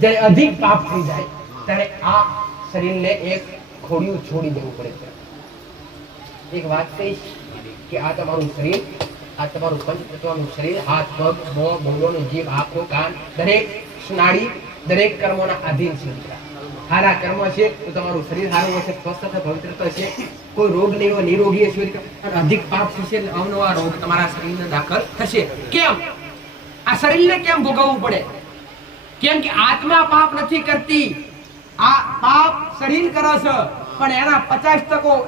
જ્યારે અધિક પાપ થઈ જાય ત્યારે આ શરીરને એક ખોડિયું છોડી દેવું પડે છે. એક વાત કહીશ કે આ તમારું શરીર, આ તમારું પંચતત્વનું શરીર, હાથ, પગ, મોં, ભૂંગળો, જીભ, આંખો, કાન, દરેક સ્નાડી, દરેક કર્મોના આધીન છે. સારા કર્મ છે તો તમારું શરીર સારું હશે, સ્વસ્થ હશે, પવિત્ર હશે, કોઈ રોગ નહીં હોય, નિરોગી હશે. અને અધિક પાપ થશે એટલે અવનવા રોગ તમારા શરીરમાં દાખલ થશે. કેમ આ શરીરને કેમ ભોગવવું પડે? કેમ કે આત્મા પાપ નથી કરતી, આ પાપ શરીર કરે છે, પણ એના 50%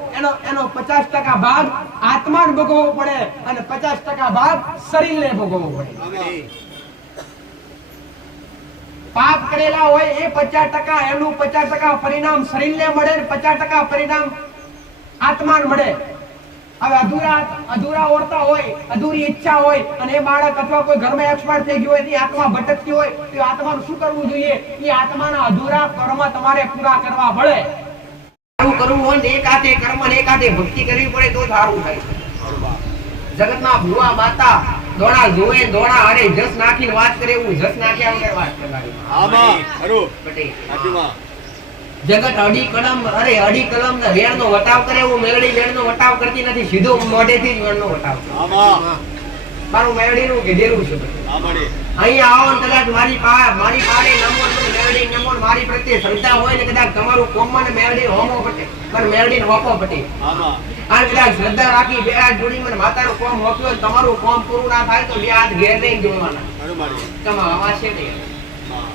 એનો 50% ભાગ આત્માને ભોગવવો પડે અને 50% ભાગ શરીરને ભોગવવો પડે. પાપ કરેલા હોય એ 50% એનું 50% પરિણામ શરીરને મળે ને 50% પરિણામ આત્માને મળે. હવે અધૂરા ઓરતા હોય, અધૂરી ઈચ્છા હોય અને એ બાળક અથવા કોઈ ઘરમાં એક્સપાયર થઈ ગયું હોય, એ આત્મા ભટકતી હોય તો આત્માનું શું કરવું જોઈએ? એ આત્માના અધૂરા કર્મ તમારે પૂરા કરવા પડે. સારું કરવું હોય ને એક હાથે કર્મ ને એક હાથે ભક્તિ કરવી પડે તો સારું થાય. જગતના ભૂવા બાતા દોણા જોવે, દોણા હારે જસ નાખીને વાત કરે, એવું જસ નાખ્યા વગર વાત કરવાની. આમાં ખરું બટે સાચુમાં જગત અડી કલમ વેણનો વટાવ કરે, એવું મેલડી વેણનો વટાવ કરતી નથી, સીધો મોઢેથી જ વેણનો વટાવ. મારું મેલડીનું કીધેલું છે. અહીંયા આવો ને કદાચ મારી પાડે નમો મેલડી નમો, મારી પ્રત્યે શ્રદ્ધા હોય ને કદાચ તમારું કોમન મેલડી હોમો પટે, પણ મેલડી હોપો પટે. અને કદાચ શ્રદ્ધા રાખી બે હાથ જોડી મને માતાનું કોમ હોપ્યો, તમારું કોમ પૂરું ના થાય તો બે હાથ ઘેર લઈને જોડવાના. તમે આવા છે ને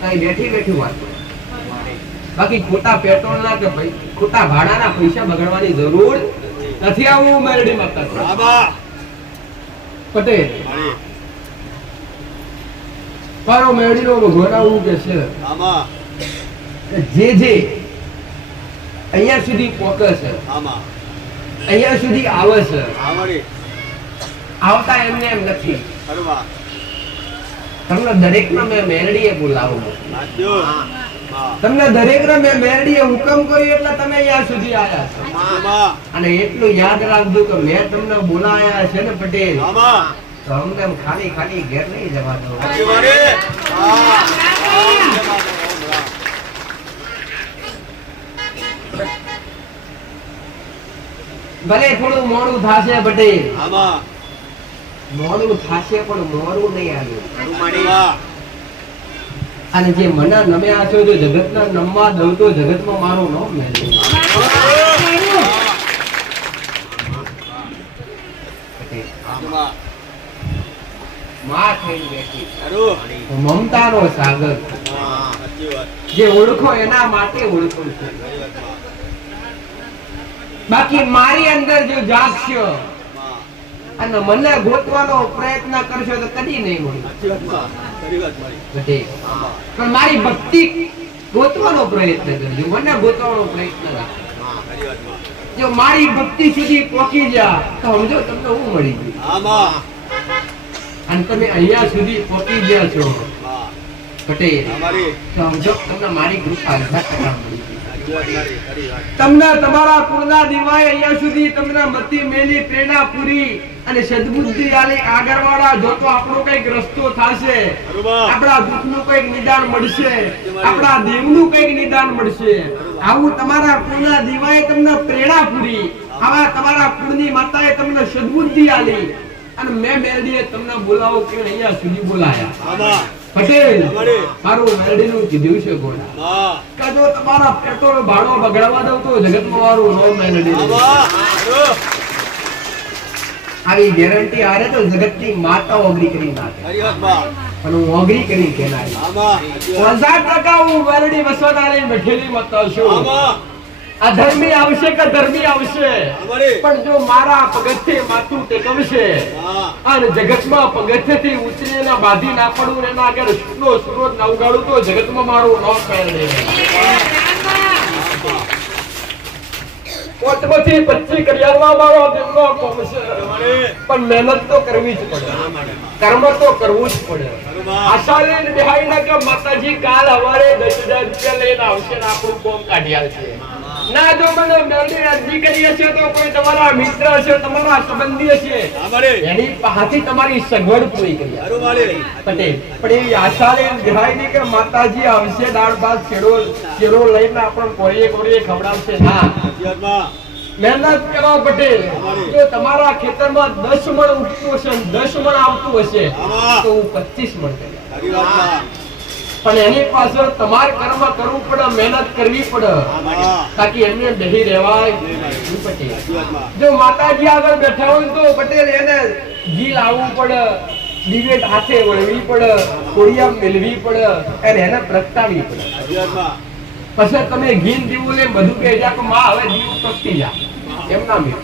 કઈ બેઠી વાત. બાકી ખોટા પેટ્રોલ ના કે ખોટા ભાડાના પૈસા બગાડવાની જરૂર નથી. આવું મેલડી માતા પટેલ પારો મેળડીનો ભગવાન કે છે જે અહીંયા સુધી પહોંચે છે, અહીંયા સુધી આવે છે, આવતા એમને એમ નથી. તમને દરેક ના મેં મેલડીએ બોલાવું, તમને દરેક ને મેં મેલડીએ હુકમ કર્યો એટલે તમે અહીંયા સુધી આવ્યા છો. અને એટલું યાદ રાખજો કે મેં તમને બોલાયા છે ને પટેલ, તો અમને ખાલી ઘેર નહીં જવા દો. ભલે થોડું મોડું થશે પટેલ, મોડું થશે પણ મોડું નહીં આવ્યું. અને જે મના નમ્યા છો જો જગતના નમવા દઉં તો જગતમાં મારો નો મેળવી. મમતાનો સાગર જે ઓળખો એના માટે ઓળખો છે. બાકી મારી અંદર જો જાગશો અને મને ગોતવાનો પ્રયત્ન કરશો તો કદી નહીં મળે. પણ મારી ભક્તિ ગોતવાનો પ્રયત્ન કરજો, મને ગોતવાનો પ્રયત્ન રાખજો. જો મારી ભક્તિ સુધી પહોંચી જા તો સમજો તમને હું મળી ગયું. અને તમે અહીંયા સુધી પહોંચી ગયા છો પટેલ, તો સમજો તમને મારી કૃપા મળી. તમને તમારા કુળના દીવાએ અહીંયા સુધી તમને મતિ મેલી પ્રેરણા પૂરી અને સદબુદ્ધિ આલી આગળવાળા જો તો આપણો કઈક રસ્તો થાશે, આપણા દુઃખનું કઈક નિદાન મળશે, આપણા દેવનું કઈક નિદાન મળશે. આવું તમારા કુળના દીવાએ તમને પ્રેરણા પૂરી, આવા તમારા કુળની માતાએ તમને સદબુદ્ધિ આલી અને મેં મેલડીએ તમને બોલાવો કે અહીંયા સુધી બોલાયા. પટેલ મારું મેલડીનું કીધું છે ગોળા કે જો તમારા પેટ્રોલ ભાડો બગડવા દઉં તો જગતમાં મારું નો મેલડી. આવી ગેરંટી આરે તો જગતની માતા ઓગરી કરી નાખે, પણ હું ઓગરી કરી કેનારી 1000% હું મેલડી વસવાનારી બેઠેલી મત છું. અધર્મી આવશે કે ધર્મી આવશે, પણ જો મારા પગથિયે માથું ટેકવશે અને જગતમાં પગથિયેથી ઉતરીને બાધી ના પડું એના આગળ શુકનો સુરોજ ના ઉગાડું તો જગતમાં મારું નામ મેળવે. પોતપોથી 25 કરિયામાં મારો દેવનો કોમ છે, પણ મહેનત તો કરવી જ પડે, કર્મ તો કરવું જ પડે. આશા લઈને બેહાડીને કે માતાજી કાલ હવારે 10,000 રૂપિયા લઈને આવશે ને આપણું કોમ કાઢી આવશે. ના કદાચ જો મને મેલડી અરજી કરી હશે તો કોઈ તમારા મિત્ર હશે, તમારા સંબંધી હશે, એની પાસેથી તમારી સગવડ પૂરી કરી પટેલ. પણ એવી આશા રે દેખાય નહીં કે માતાજી આવશે દાળ ભાત શેરો લઈને આપણને કોરીએ ખવડાવશે. ના, મહેનત કરો પટેલ. જો તમારા ખેતરમાં 10 મણ ઉગતું હશે, 10 મણ આવતું હશે તો હું 25 મણ કરી. પણ એની પાછળ તમારે કર્મ કરવું પડે, મહેનત કરવી પડે, તાકી એમને બેહી રહેવાય પટેલ. જો માતાજી આગળ બેઠા હોય તો પટેલ એને ઘી લાવવું પડે, દિવેટ હાથે વળવી પડે, કોળિયા મેળવી પડે અને એને પ્રગટાવવી પડે. પછી તમે ઘી દીવું લે બધું કહે જા કે માં હવે દીવું પ્રગટી જા, એમ ના મેળ.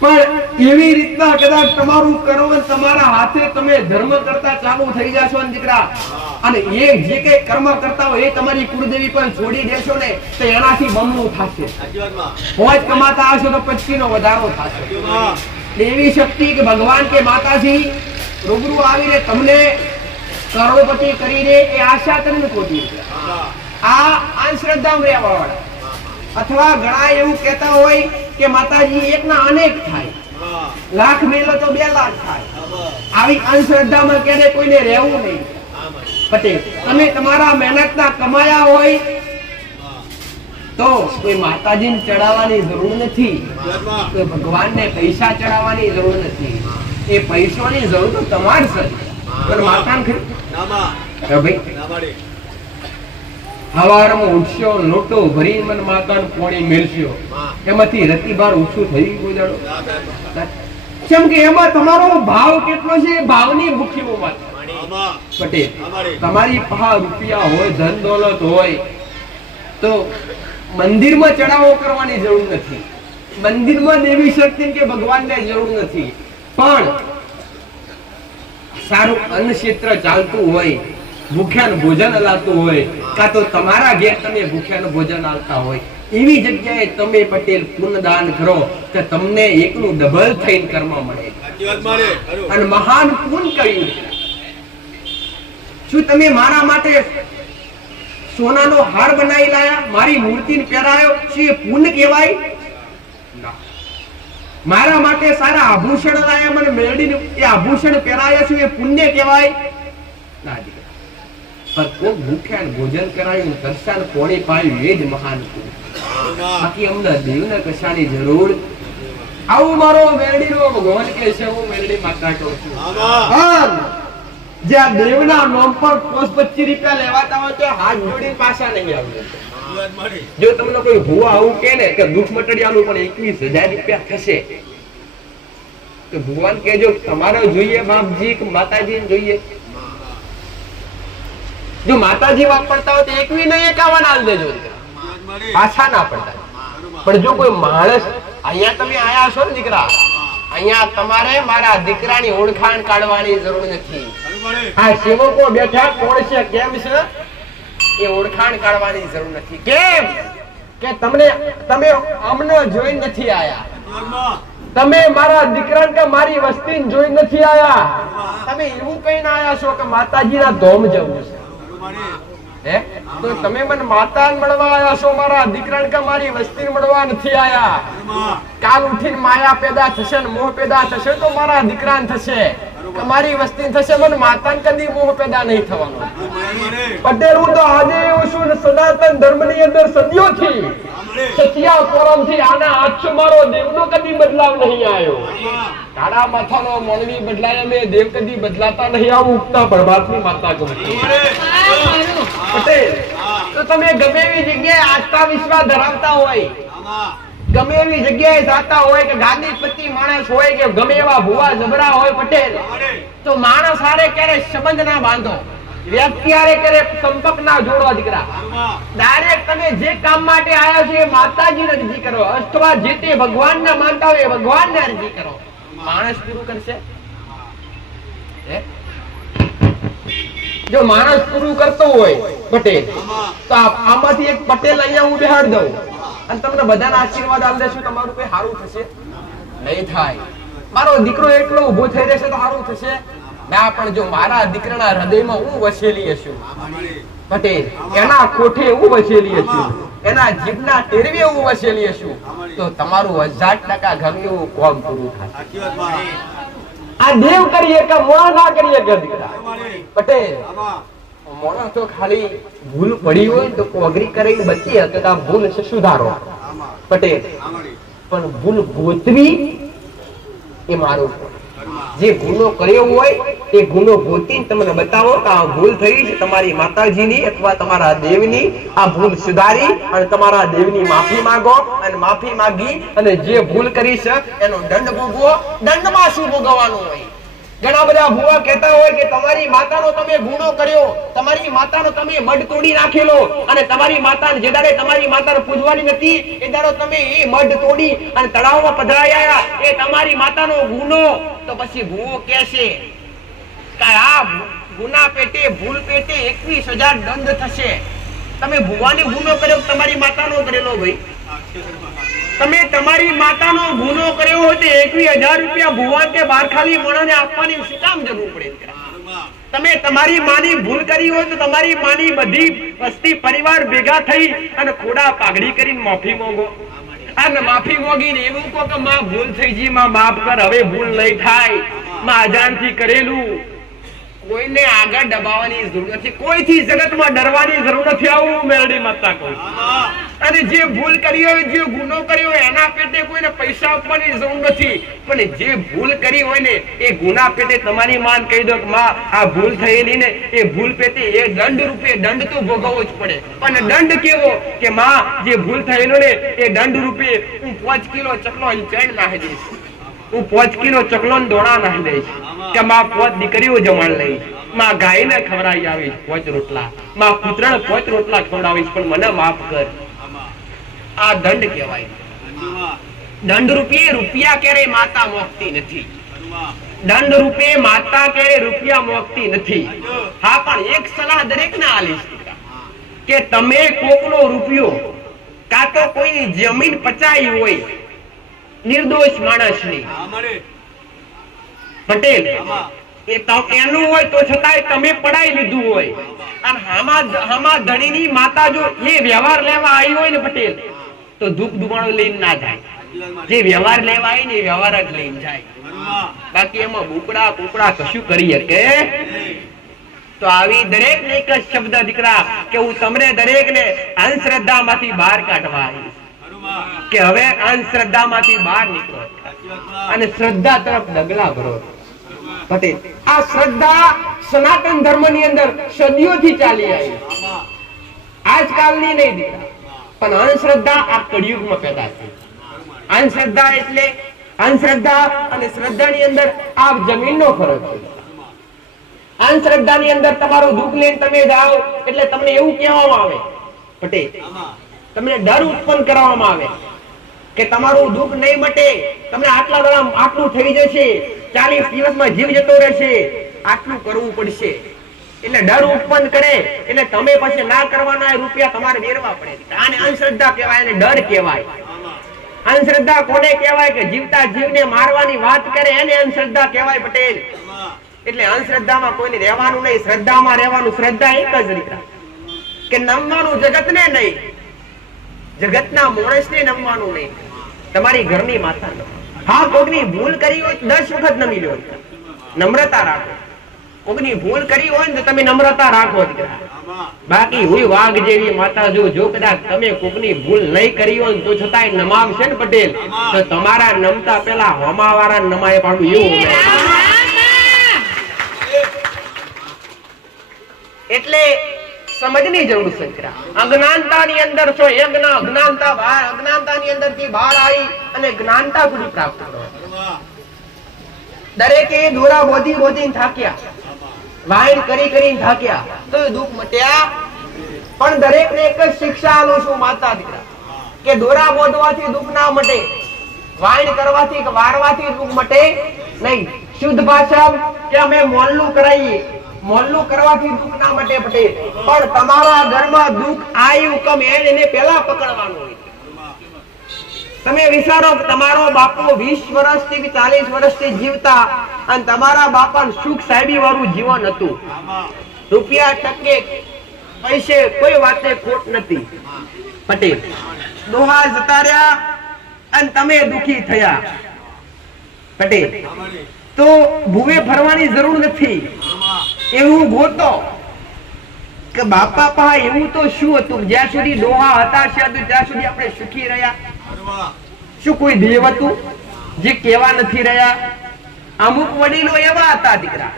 પણ એવી રીતના કદાચ તમારું કરો અને તમારા હાથે તમે ધર્મ કરતા ચાલુ થઈ જાશો ને દીકરા, અને એ જે કઈ કર્મ કરતા હોય એ તમારી કુળદેવી પણ છોડી દેશો ને તો એનાથી બમણું થશે. હોય કમાતા હશો તો 25 નો વધારો થશે. એવી શક્તિ કે ભગવાન કે માતાજી રૂબરૂ આવીને તમને કરોડપતિ કરીને એ આશા કરીને ખોટી. આ અંધશ્રદ્ધામાં રહેવા વાળા અથવા ઘણા એવું કહેતા હોય કે માતાજી એકના અનેક થાય, લાખ મેલો તો 2 લાખ થાય. આવી અંધશ્રદ્ધામાં કેને કોઈને રહેવું નહીં પટેલ. તમે તમારા મહેનતના કમાયા હોય તો કોઈ માતાજીને ચડાવવાની જરૂર નથી, કોઈ ભગવાનને પૈસા ચડાવવાની જરૂર નથી. એ પૈસાની જરૂર તો તમારે છે, પણ માતાને ભાઈ હવારમાં ઉઠશો, લોટો ભરી મન માતાને પોણી મેલશો, એમાંથી રતિભાર ઓછું થઈ ગયું. કેમ કે એમાં તમારો ભાવ કેટલો છે, ભાવની ભૂખીઓમાં પટેલ. તમારી પાસે રૂપિયા હોય, ધન દોલત હોય તો મંદિરમાં ચડાવો કરવાની જરૂર નથી, મંદિરમાં દેવી શક્તિ કે ભગવાનને જરૂર નથી. પણ સારું અન્ન ક્ષેત્ર ચાલતું હોય, ભૂખ્યાનું ભોજન હલાતું હોય, કાં તો તમારા ઘેર તમે ભૂખ્યાનું ભોજન આલતા હોય, એવી જગ્યાએ તમે પટેલ પુણ્યદાન કરો કે તમને એકનું ડબલ થઈને કર્મ મળે અને મહાન પુણ્ય કર્યું. શું તમે મારા માટે સોનાનો હાર બનાવી લાયા, મારી મૂર્તિને પહેરાયો, શું એ પુણ્ય કહેવાય? મારા માટે સારા આભૂષણ લાયા, મને મેળવીને એ આભૂષણ પહેરાયા, શું એ પુણ્ય કહેવાય? ના. પણ કોઈ ભૂખ્યા ભોજન કરાયું, દર્શન કોણી પાયું, એ જ મહાન પુણ્ય. બાકી અમને દેવને કશાની જરૂર. આવું મારો મેરડીનો ભગવાન કહે છે, હું મેરડી માતા કહું છું. જ્યાં દેવના નામ પર 25 રૂપિયા લેવાતા હોય તો હાથ જોડીને પાછા નહીં આવે. જો તમને કોઈ ભૂવા આવું કહે ને કે દુઃખ મટડિયાનું પણ 21,000 રૂપિયા થશે તો ભગવાન કહેજો તમારે જોઈએ બાપજી કે માતાજી જોઈએ? જો માતાજી વાપરતા હોય તો 21 ને 51 આલ દેજો, પાછા ના પડતા. પણ જો કોઈ માણસ અહીંયા તમે આયા છો ને દીકરા, અહીંયા તમારે મારા દીકરાની ઓળખાણ કાઢવાની જરૂર નથી. આ સેવકો બેઠા કોણ છે, કેમ છે, એ ઓળખાણ કાઢવાની જરૂર નથી. કેમ કે તમે અમને જોઈ નથી આયા, તમે મારા દીકરા કે મારી વસ્તી જોઈ નથી આયા, તમે એવું કહીને આયા છો કે માતાજીના ધોમ જવું છે. તો તમે મને માતા મળવા આયા છો, મારા દીકરા કે મારી વસ્તી મળવા નથી આયા. કાલ ઉઠીને માયા પેદા થશે ને મોહ પેદા થશે તો મારા દીકરા થશે, મારી વસ્તી થશે, મને માતા કદી મોહ પેદા નહીં થવાનો. પટેલ હું તો આજે એવું છું ને સનાતન ધર્મ ની અંદર સદીઓથી સત્યા પરમ થી આના હાથ મારો દેવનો કદી બદલાવ નહીં આવ્યો. કાળા માથાનો મોણવી બદલાય, અમે દેવ કદી બદલાતા નહીં. આવું ઉગતા પ્રભાતની માતા કહું પટેલ. તો તમે ગમે એવી જગ્યાએ આસ્થા વિશ્વાસ ધરાવતા હોય, ગમે એવી જગ્યાએ જાતા હોય કે ગાંધીપતિ માણસ હોય કે ગમે એવા ભુવા જબરા હોય પટેલ, તો માણસ હારે ક્યારે સંબંધ ના બાંધો, વ્યક્તિ હારે ક્યારે સંપર્ક ના જોડો દીકરા. ડાયરેક્ટ તમે જે કામ માટે આયા છો એ માતાજીને અરજી કરો, અથવા જે તે ભગવાનને માનતા હોય એ ભગવાનને અરજી કરો. માણસ પૂરું કરશે? જો માણસ પૂરું કરતો હોય પટેલ તો આમાંથી એક પટેલ અહીંયા હું બેહાડ દઉં અને તમને બધાના આશીર્વાદ આલ દેશું, તમારું કઈ સારું થશે? નહીં થાય. મારો દીકરો એકલો ઉભો થઈ રહેશે તો સારું થશે? ના પણ જો મારા દીકરાના હૃદયમાં હું વસેલી હશું પટેલ, એના કોઠે હું વસેલી હશું, એના જીભના ટેરવે હું વસેલી હશું, તો તમારું 1000% ગમે એવું કામ પૂરું થાય. આ દેવ કરીએ કે મોણા ના કરીએ કે દીકરા પટેલ, મોણા તો ખાલી ભૂલ પડી હોય તો કોગરી કરીને બચી હકે તો ભૂલ છે સુધારો પટેલ, પણ ભૂલ ગોતવી એ મારું. જે ગુનો કર્યો હોય એ ગુનો ગોતીને તમને બતાવો કે આ ભૂલ થઈ છે તમારી માતાજીની અથવા તમારા દેવની, આ ભૂલ સુધારી અને તમારા દેવની માફી માંગો અને માફી માંગી અને જે ભૂલ કરી છે એનો દંડ ભોગવો. દંડમાં શું ભોગવવાનું હોય? ઘણા બધા ભુવા કહેતા હોય કે તમારી માતાનો તમે ગુનો કર્યો, તમારી માતાનો તમે મઢ તોડી નાખેલો અને તમારી માતાને જે દાડે તમારી માતાને પૂજવાની નથી એ દાડો તમે એ મઢ તોડી અને તળાવમાં પધરાયા, એ તમારી માતાનો ગુનો. તો પછી ભુવો કહેશે કે આ ગુના પેટે ભૂલ પેટે 21,000 દંડ થશે. તમે ભુવાને ગુનો કર્યો તમારી માતાનો કરેલો ભાઈ, તમે તમારી માતાનો ગુનો કર્યો હોય તો 21,000 રૂપિયા ભુવા કે બારખાલી મોણાને આપવાની શું કામ જરૂર પડે? તમે તમારી માની ભૂલ કરી હોય તો તમારી માની બધી વસ્તી પરિવાર ભેગા થઈ અને ખોડા પાઘડી કરીને માફી માંગો અને માફી માંગીને એવું કહો કે માં ભૂલ થઈ ગઈ, માં માફ કર, હવે ભૂલ નહીં થાય, માં અજાણથી કરેલું. કોઈને આગળ દબાવવાની જરૂર નથી, કોઈથી જગતમાં ડરવાની જરૂર નથી. આવું મેરડી માતા કહું. અને જે ભૂલ કરી હોય, જે ગુનો કર્યો હોય એના પેટે કોઈને પૈસા આપવાની જરૂર નથી, પણ જે ભૂલ કરી હોય ને એ ગુના પેટે તમારી માન કહી દો કે માં આ ભૂલ થયેલી ને એ ભૂલ પેટે એ દંડ રૂપે દંડ તો ભોગવવો જ પડે. પણ દંડ કેવો કે માં જે ભૂલ થયેલો ને એ દંડ રૂપે હું 5 કિલો ચકલો ચણ નાખી દઈશ, હું 5 કિલો ચકલો દોણા નાખી દઈશ, કે માં 5 દીકરીઓ જમાડ લઈશ, માં ગાયને ખવડાવી આવીશ 5 રોટલા, માં પુત્રને 5 રોટલા ખવડાવીશ, પણ મને માફ કર. આ દંડ કહેવાય. દંડ રૂપે રૂપિયા ક્યારે માતા મોકતી નથી, દંડ રૂપે માતા ક્યારે રૂપિયા મોકતી નથી. હા, પણ એક સલાહ દરેકને આલીશ કે તમે કોકનો રૂપિયો કાં તો કોઈ જમીન પચાઈ હોય નિર્દોષ માણસની પટેલ, એ એનું હોય તો છતાંય તમે પડાઈ લીધું હોય અને હામાં ધણીની માતા જો એ વ્યવહાર લેવા આવી હોય ને પટેલ તો દુઃખ દુમાણો લઈને ના જાય. જે વ્યવહાર લેવા આવી ને એ વ્યવહાર જ લઈને જાય, બાકી એમાં બુકડા કુકડા કશું કરી શકે. તો આવી દરેક ને એક જ શબ્દ દીકરા કે હું તમને દરેક ને અંધશ્રદ્ધા માંથી બહાર કાઢવા આવીશ કે હવે અંધશ્રદ્ધામાંથી બહાર નીકળો અને શ્રદ્ધા તરફ ડગલા ભરો. પટેલ, આ શ્રદ્ધા સનાતન ધર્મ ની અંદર સદીઓથી ચાલી આવી, આજકાલની નહીં દીકરા, પણ અંધશ્રદ્ધા આ કળિયુગમાં પેદા થઈ. અંધશ્રદ્ધા એટલે અંધશ્રદ્ધા અને શ્રદ્ધા ની અંદર આ જમીનનો ફરક છે. અંધશ્રદ્ધા ની અંદર તમારું દુઃખ લઈને તમે જાઓ એટલે તમને એવું કહેવામાં આવે પટેલ, તમને ડર ઉત્પન્ન કરવામાં આવે કે તમારું દુઃખ નહીં મટે, તમને આટલા દાડા આટલું થઈ જશે, 40 દિવસમાં જીવ જતો રહેશે, આટલું કરવું પડશે, એટલે ડર ઉત્પન્ન કરે એટલે તમે પછી ના કરવાના રૂપિયા તમારે વેરવા પડે. આને અંધશ્રદ્ધા કહેવાય અને ડર કહેવાય. અંધશ્રદ્ધા કોને કહેવાય કે જીવતા જીવને મારવાની વાત કરે એને અંધશ્રદ્ધા કહેવાય પટેલ. એટલે અંધશ્રદ્ધામાં કોઈને રહેવાનું નહીં, શ્રદ્ધામાં રહેવાનું. શ્રદ્ધા એક જ રીત કે નમવાનું જગતને નહીં, જગતના માણસને નમવાનું નહીં, તમારી ઘરની માતા. હા, કોકની ભૂલ કરી હોય 10 વખત નમી લો, નમ્રતા રાખો. કોકની ભૂલ કરી હોય ને તો તમે નમ્રતા રાખો. બાકી હું વાઘ જેવી માતા જો કદાચ તમે કોકની ભૂલ નહીં કરી હોય તો છતાંય નમાવશે ને પટેલ તો તમારા નમતા પેલા હોમાવાળા નમાય પાડું એવું. એટલે સમજની જરૂર છે. અજ્ઞાનતાની અંદર છો, અજ્ઞાનતાની અંદરથી બહાર આવી અને જ્ઞાનતા સુધી પ્રાપ્ત કરો. દરેકે દોરા બોધી થાક્યા, વાઈન કરીને થાક્યા તો દુઃખ મટ્યા. પણ દરેકને એક જ શિક્ષા આલું છું માતા દીકરા કે દોરા બોધવાથી દુઃખ ના મટે, વાઈન કરવાથી કે વારવાથી દુઃખ મટે નહીં. શુદ્ધ ભાષા કે અમે મોલ્લું કરાવીએ, મોલ્લું કરવાથી દુઃખ ના મટે પટેલ, પણ તમારા ઘરમાં દુઃખ આવ્યું કમ એને પહેલા પકડવાનું હોય. તમે વિચારો કે તમારો બાપો 20 વર્ષથી કે 40 વર્ષથી જીવતા અને તમારા બાપાને સુખ સાહેબી વાળું જીવન હતું. રૂપિયા ટકે પૈસે કોઈ વાતે ખોટ નથી. પટેલ દોહા જતા રહ્યા અને તમે દુખી થયા. પટેલ તો ભૂવે ફરવાની જરૂર નથી. એવું ગોતો કે બાપા પાસે એવું તો શું હતું જ્યાં સુધી ડોહા હતા ત્યાં સુધી આપણે સુખી રહ્યા? શું કોઈ દેવ હતું જે કેવા નથી રહ્યા? અમુક વડીલો એવા હતા દીકરા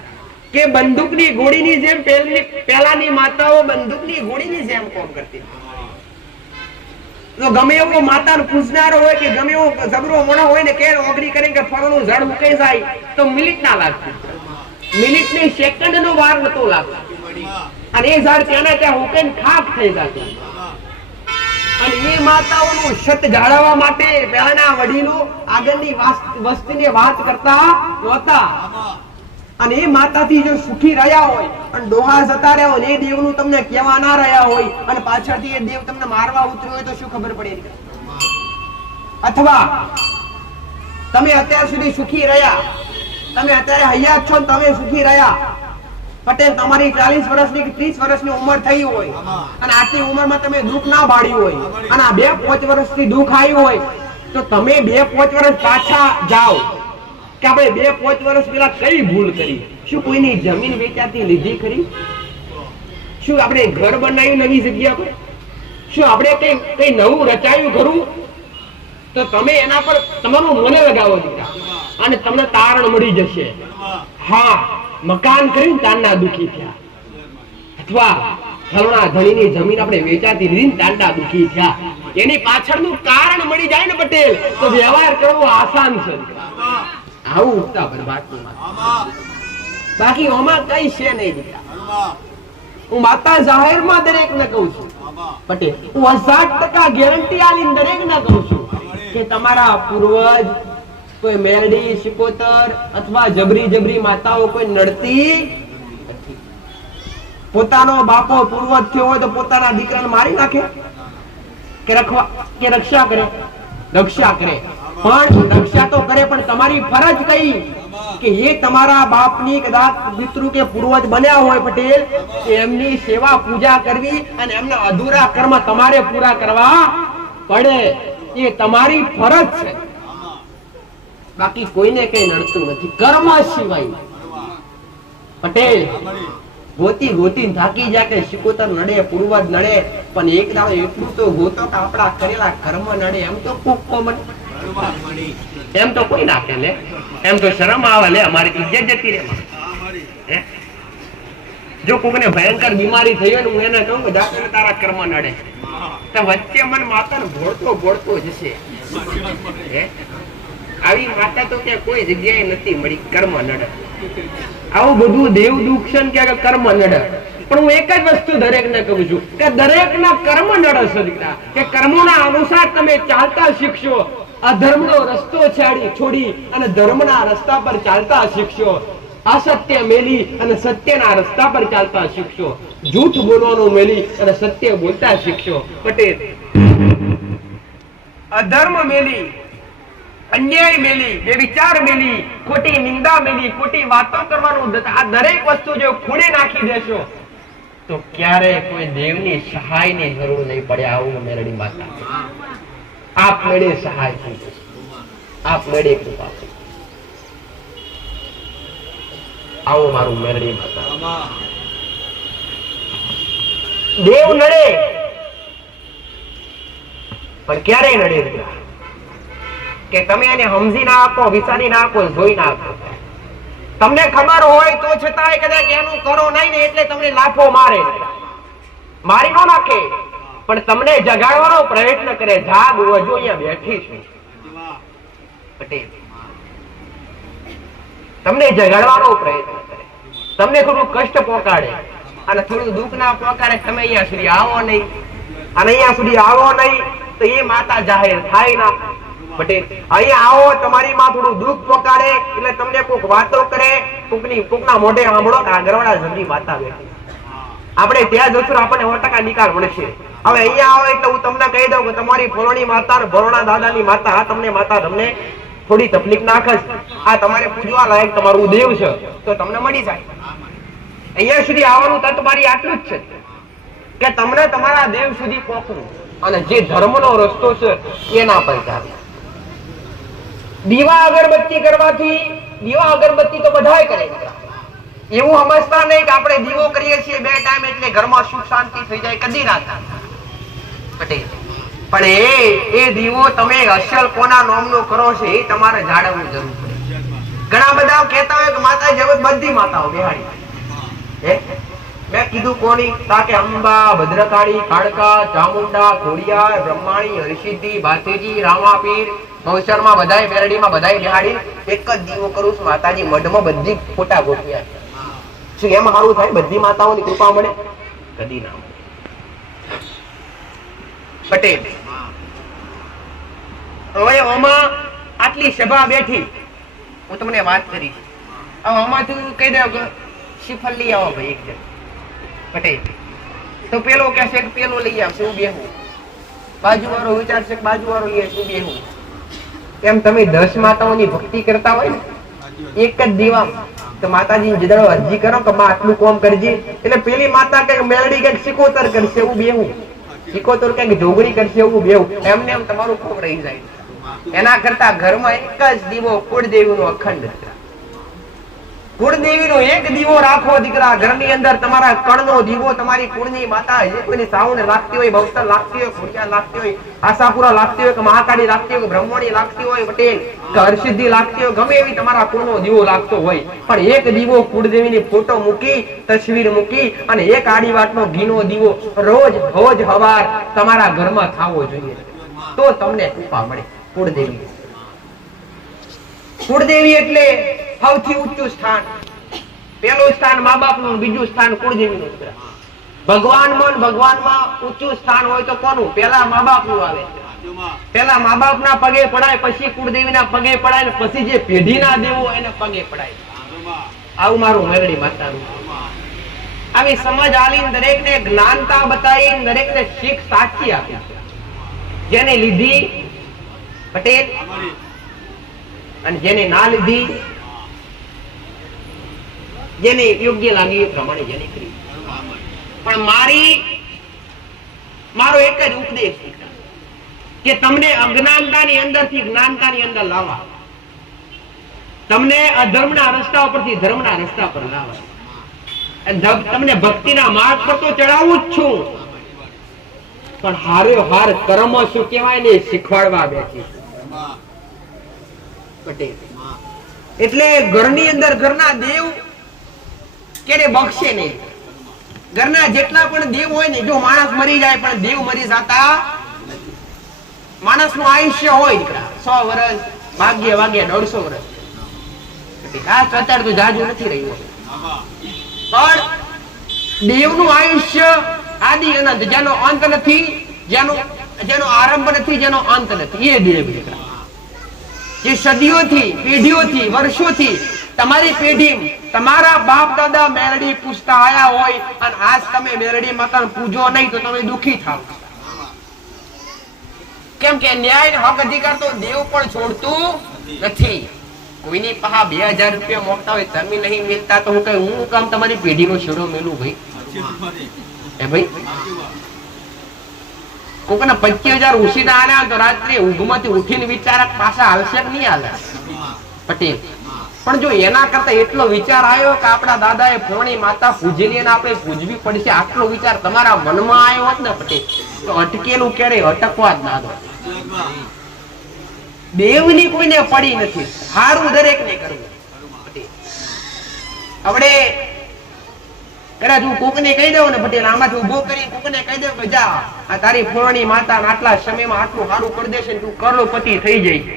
કે બંદૂકની ગોળીની જેમ પહેલાની માતાઓ બંદૂકની ગોળીની જેમ કામ કરતી. તો ગમે એવો માતાનો પૂજનારો હોય કે ગમે એવો જબરો મોણો હોય ને કે ઓગળી કરીને કે ફળનું ઝાડ મુકાઈ જાય તો મિનિટ ના લાગતી. મિનિટની સેકન્ડનો વાર નતો લાગતો. અને એ ઝાડ ત્યાંના ત્યાં હુકેન ખાક થઈ જતું. અને એ માતાઓનું સત જાળવવા માટે પહેલાના વડીલો આગળની વસ્તીને વાત કરતા નહોતા. અને એ માતાથી જો સુખી રહ્યા હોય અને ડોહા જતા રહ્યા હોય એ દેવનું તમને કહેવા ના રહ્યા હોય અને પાછળથી એ દેવ તમને મારવા ઉતર્યો હોય તો શું ખબર પડે? અથવા તમે અત્યાર સુધી સુખી રહ્યા, તમે અત્યારે હયાત છો ને તમે સુખી રહ્યા. પટેલ તમારી 40 વર્ષની કે 30 વર્ષની ઉંમર થઈ હોય અને આટલી ઉંમરમાં તમે દુઃખ ના બાળ્યું હોય અને આ 2-5 વર્ષથી દુઃખ આવ્યું હોય તો તમે 2-5 વર્ષ પાછા જાઓ કે આપણે 2-5 વર્ષ પહેલા કઈ ભૂલ કરી? શું કોઈની જમીન વેચાતી લીધી ખરી? શું આપણે ઘર બનાવ્યું નવી જગ્યા પર? શું આપણે કઈ નવું રચાયું ખરું? તો તમે એના પર તમારું મન લગાવો દીકરા અને તમને તારણ મળી જશે. હા, મકાન કરીને તાંડા દુખી થયા અથવા ફલણા ધણીની જમીન આપણે વેચાતી લીધી તાંડા દુખી થયા. એની પાછળનું કારણ મળી જાય ને પટેલ તો વ્યવહાર કરવો આસાન છે. આવું ઉઠતા બરબાદનું બાકી ઓમાં કઈ છે નહીં દીકરા. હું માતા જાહેરમાં દરેકને કહું છું પટેલ, હું 1000% ગેરંટી આલીને દરેકને કહું છું કે તમારા પૂર્વજ કોઈ મેરડી શિકોતર અથવા જબરી માતાઓ કોઈ નડતી નથી. પોતાનો બાપો પૂર્વજ થયો હોય તો પોતાના દીકરાને મારી નાખે કે રક્ષા કરે? રક્ષા કરે, પણ રક્ષા તો કરે પણ તમારી ફરજ કઈ કે એ તમારા બાપની કદાચ પિતૃ કે પૂર્વજ બન્યા હોય પટેલ એમની સેવા પૂજા કરવી અને એમના અધૂરા કર્મ તમારે પૂરા કરવા પડે. એ તમારી ફરજ છે. બાકી કોઈને કઈ નડતું નથી કર્મ સિવાય. પટેલ ગોતી થાકી જાય કે શિકોતર નડે પૂર્વજ નડે પણ એક દાડો એટલું તો ગોતો કે આપણા કરેલા કર્મ નડે. એમ તો કોમન એમ તો કોઈ નાખે લે, એમ તો શરમ આવે લે, અમારી ઇજ્જત જતી રે. જો કોઈને ભયંકર બીમારી થઈ હોય ને હું એને કહું કે દાખલા તારા કર્મ નડે તો વચ્ચે મને માતાને ભોળતો જશે. આવી માતા તો ત્યાં કોઈ જગ્યાએ નથી મળી. કર્મ નડે આવું બધું દેવ દુઃખ કે કર્મ નડે. પણ હું એક જ વસ્તુ દરેકને કહું છું કે દરેકના કર્મ નડે છે કે કર્મોના અનુસાર તમે ચાલતા શીખશો. અધર્મનો રસ્તો છોડી અને ધર્મના રસ્તા પર ચાલતા શીખશો. અસત્ય મેલી અને સત્યના રસ્તા પર ચાલતા શીખશો. જૂઠ બોલવાનું મેલી અને સત્ય બોલતા શીખશો. પટેલ અધર્મ મેલી, અન્યાય મેલી, બેવિચાર મેલી, ખોટી નિંદા મેલી, ખોટી વાતો કરવાનું આ દરેક વસ્તુ જો ખૂણે નાખી દેશો તો ક્યારે કોઈ દેવની સહાયની જરૂર નહીં પડે. આવું મેરડી માતા આપ મેળે સહાય થઈ જશે, આપ મેળે કૃપા થઈ. આવો મારું મેરડી માતા. દેવ નડે પણ ક્યારે નડે કે તમે એને સમજી ના આપો, વિચારી ના આપો, જોઈ ના આપો. તમને ખબર હોય તો છતાંય કદાચ એનું કરો નહીં ને એટલે તમને લાફો મારી નો નાખે પણ તમને જગાડવાનો પ્રયત્ન કરે. જાગ હજુ અહીંયા બેઠી છું પટેલ, તમને જગાડવાનો પ્રયત્ન કરે, તમને થોડું કષ્ટ પહોંચાડે અને થોડું દુઃખ ના પહોંચાડે. તમે અહીંયા સુધી આવો નહીં અને અહીંયા સુધી આવો નહીં તો એ માતા જાહેર થાય ના પટેલ. અહીંયા આવો તમારી માં થોડું દુઃખ પહોંચાડે એટલે તમને કોઈક વાતો કરે, કોકના મોઢે સાંભળો કે આગળવાળા જબરી માતા બેઠી. આપણે ત્યાં જશું આપણને 100% નિકાલ મળશે. હવે અહીંયા આવો એટલે હું તમને કહી દઉં કે તમારી ફોરણી માતા ભોરણા દાદાની માતા આ તમને માતા તમને થોડી તકલીફ નાખે છે, આ તમારે પૂજવા લાયક તમારું દેવ છે તો તમને મળી જાય. અહીંયા સુધી આવવાનું તત્વ મારી આટલું જ છે કે તમને તમારા દેવ સુધી પહોંચવું અને જે ધર્મનો રસ્તો છે એના પર ચાલે. દીવા અગરબત્તી કરવાથી, દીવા અગરબત્તી તો બધાય કરે, એવું સમજતા નહીં કે આપણે દીવો કરીએ છીએ 2 ટાઈમ એટલે ઘરમાં સુખ શાંતિ થઈ જાય, કદી ના થાય પટેલ. પણ એ દીવો તમે અસલ કોના નામનો કરો છો એ તમારે જાળવવું જરૂર પડે. ઘણા બધા કહેતા હોય કે માતા જગત બધી માતાઓ બેહાડી, મેં કીધું કોની? તાકે અંબા, ભદ્રકાળી, કાળકા, ચામુંડા, ખોડિયાર, બ્રહ્માણી, હરસિદ્ધિ, ભાથીજી, રામાપીર, મૌસરમાં બધાય મેરડીમાં બધાય બેહાડી એક જ દીવો કરું છું માતાજી મઢમાં બધી ફોટા ગોઠવ્યા. શું એમ સારું થાય? બધી માતાઓની કૃપા મળે? કદી ના મળે પટેલ. હવે આમાં આટલી સભા બેઠી, હું તમને વાત કરી, હવે આમાંથી કહી દઉં કે શ્રીફળ લઈ આવો ભાઈ એક જણ પટેલ, તો પેલો કહેશે કે પેલો લઈ આવશે, હું બેહું. બાજુ વાળો વિચારશે કે બાજુ વાળો લઈ આવશે, હું બેહું. એમ તમે 10 માતાઓની ભક્તિ કરતા હોય ને એક જ દીવા તો માતાજી જડો અરજી કરો કે માં આટલું કામ કરજે, એટલે પેલી માતા કે મેલડી કે સિકોતર કરશે, હું બેહું. સિકોતર કે ઢોગરી કરશે, હું બેહું. એમને એમ તમારું કામ રહી જાય. એના કરતા ઘરમાં એક જ દીવો કુળદેવીનો અખંડ, કુળદેવીનો એક દીવો રાખો દીકરા. ઘરની અંદર તમારા કણનો દીવો, તમારી કુળની માતા જે કોઈની સાવણ લાગતી હોય, બવસર લાગતી હોય, ખોડિયાર લાગતી હોય, આશાપુરા લાગતી હોય, કે મહાકાળી લાગતી હોય, કે બ્રહ્મણી લાગતી હોય, પટેલ કે હરસિદ્ધિ લાગતી હોય, ગમે એવી તમારા કુળનો દીવો લાગતો હોય, પણ એક દીવો કુળદેવીની ફોટો મૂકી, તસવીર મૂકી અને એક આડી વાટનો ઘીનો દીવો રોજ રોજ હવાર તમારા ઘરમાં થવો જોઈએ, તો તમને કૃપા મળે. કુળદેવી, કુળદેવી એટલે સૌથી ઊંચું સ્થાન. પેલું સ્થાન મા બાપનું, બીજું સ્થાન કુળદેવીનું. ભગવાનમાં ઊંચું સ્થાન હોય તો કોનું? પેલા મા બાપનું આવે. પેલા મા બાપના પગે પડાય, પછી કુળદેવીના પગે પડાય, ને પછી જે પેઢીના દેવો એને પગે પડાય. આવું મારું મેરડી માતાનું. આવી સમજ આલીને દરેકને જ્ઞાનતા બતાવી, દરેકને શીખ સાચી આપી, જેને લીધી પટેલ અને જેને ના લીધી, જેને યોગ્ય લાગી એ પ્રમાણે જેને કરી. પણ મારો એક જ ઉપદેશ કે તમને અજ્ઞાનતાની અંદરથી જ્ઞાનતાની અંદર લાવવા, તમને અધર્મના રસ્તા ઉપરથી ધર્મના રસ્તા પર લાવવા, તમને ભક્તિના માર્ગ પર તો ચડાવું જ છું, પણ હારે હાર કર્મ શું કહેવાય ને શીખવાડવા બેઠી પટેલ. એટલે ઘરની અંદર ઘરના દેવ ક્યારે બક્ષે નહીં. ઘરના જેટલા પણ દેવ હોય ને, જો માણસ મરી જાય પણ દેવ મરી જતા, માણસનું આયુષ્ય હોય 100 વર્ષ, ભાગ્ય વાગ્ય 150 વર્ષ. આ અત્યારે તો જાજુ નથી રહ્યું, પણ દેવનું આયુષ્ય આદિ અનંત, જેનો અંત નથી, જેનો આરંભ નથી, જેનો અંત નથી, એ દેવ. જે સદીઓથી, પેઢીઓથી, વર્ષોથી તમારી પેઢી, તમારા બાપ દાદા મેલડી પૂછતા આયા હોય, અને આજ તમે મેલડી માતાને પૂજો નહીં તો તમે દુખી થાવ. કેમ કે ન્યાય હક અધિકાર તો દેવ પણ છોડતું નથી. કોઈની પાહા 2000 રૂપિયા મોકતા હોય, તમે નહીં મિલતા તો હું કામ તમારી પેઢીનો છેડો મેલું ભાઈ? એ ભાઈ કોકના 25000 ઉછીના આલ્યા તો રાત્રે ઊંઘમાંથી ઉઠીને વિચાર પાછા હાલશે કે નહીં હાલે પટેલ? પણ જો એના કરતા એટલો વિચાર આવ્યો કે આપણા દાદાએ ફોણી માતા પૂજેલી અને આપણે પૂજવી પડશે, આટલો વિચાર તમારા મનમાં આવ્યો હોત ને પટેલ, તો અટકેલું ક્યારેય અટકવા જ ના દો. દેવની કોઈને પડી નથી, સારું દરેકને કરવું પટેલ. આપણે કદાચ હું કોકને કહી દઉં ને પટેલ, આમાંથી ઉભો કરી કોકને કહી દઉં કે જા આ તારી ફોરણી માતા આટલા સમયમાં આટલું સારું કરી દેશે ને તું કરોડપતિ થઈ જાય,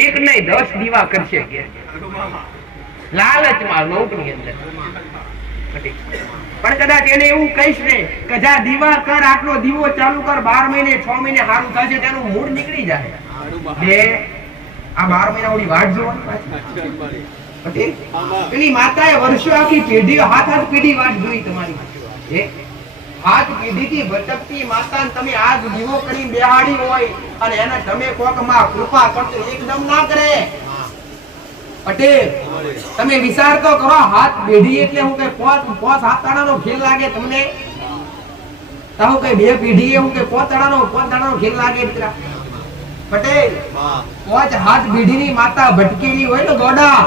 એક નહીં 10 દીવા કરશે કે લાલચમાં નોકની અંદર. પણ કદાચ એને એવું કહીશ ને કે જા દીવા કર, આટલો દીવો ચાલુ કર, 12 મહિને 6 મહિને સારું થશે, તેનું મૂળ નીકળી જાય. આ 12 મહિના ઓલી વાટ જોવાની પેલી માતાએ વર્ષો આખી પેઢીઓ હાથ પેઢી વાટ જોઈ તમારી. હાથ પેઢીથી ભટકતી માતાને તમે આજ દીવો કરી બેહાડી હોય અને એને તમે કોકમાં કૃપા કરશો, એકદમ ના કરે. પટેલ તમે વિચાર તો કરો, હાથ પેઢી એટલે હું કઈ પોસ હાથાણાનો ખેલ લાગે તમને? તાહુ કઈ બે પેઢી હું કઈ પોતાણાનો ખેલ લાગે દીકરા? પટેલ પોચ હાથ પેઢીની માતા ભટકેલી હોય ને ગોડા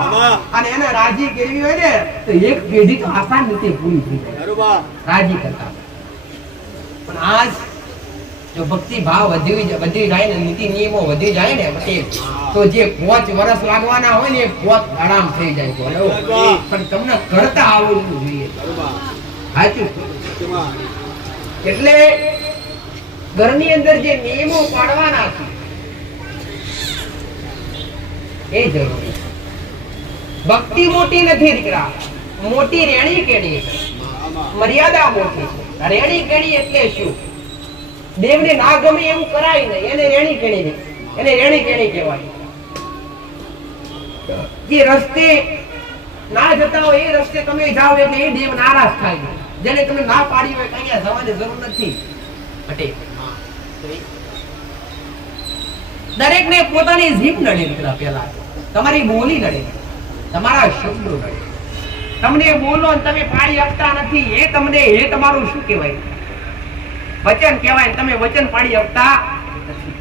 અને એને રાજી કરવી હોય ને તો એક પેઢી તો આસાન રીતે પૂરી થઈ જાય રાજી કરતા. પણ આજ જો ભક્તિ ભાવ વધી જાય ને, નીતિ નિયમો વધી જાય ને પટેલ, તો જે 5 વર્ષ લાગવાના હોય ને એ 5 આરામ થઈ જાય. પણ તમને કરતા આવડવું જોઈએ. સાચું? એટલે ઘરની અંદર જે નિયમો પાડવાના છે એ જરૂરી. ભક્તિ મોટી નથી દીકરા, મોટી રેણી કેણી છે, મર્યાદા મોટી છે. રેણી કેણી એટલે શું? દેવને ના ગમે એવું કરાય નહીં, એને રેણી કેણી નહીં, એને રેણી કેણી કહેવાય. જે રસ્તે ના જતા હોય એ રસ્તે તમે જાઓ એટલે એ દેવ નારાજ થાય. જેને તમે ના પાડી હોય કઈ જવાની જરૂર નથી. દરેક ને પોતાની જીભ નડે દીકરા. પેલા તમારી બોલી નડે, તમારા શબ્દો નડે. તમને બોલો અને તમે પાડી આપતા નથી, એ તમને એ તમારું શું કહેવાય? વચન કહેવાય. તમે વચન પાડી આપતા નથી.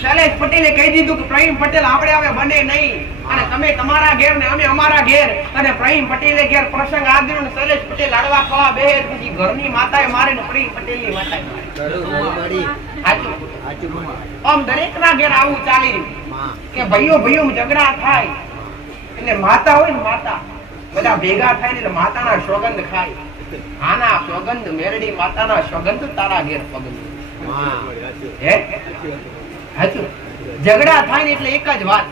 શૈલેષ પટેલે કહી દીધું કે પ્રવીણ પટેલ આપણે હવે બને નહીં, અને તમે તમારા ઘેર ને અમે અમારા ઘેર, અને પ્રવીણ પટેલે ઘેર પ્રસંગ આદર્યો ને શૈલેષ પટેલ લાડવા ખાવા બેહે, પછી ઘરની માતાએ મારે ને પ્રવીણ પટેલની માતાએ મારે. આમ દરેક ના ઘેર આવું ચાલી રહ્યું કે ભાઈઓ ઝઘડા થાય એટલે માતા હોય ને માતા બધા ભેગા થાય ને એટલે માતાના સોગંદ ખાય. આના સોગંદ મેરડી માતાના સોગંદ તારા ઘેર પગંદ. હે હાચું? ઝઘડા થાય ને એટલે એક જ વાત,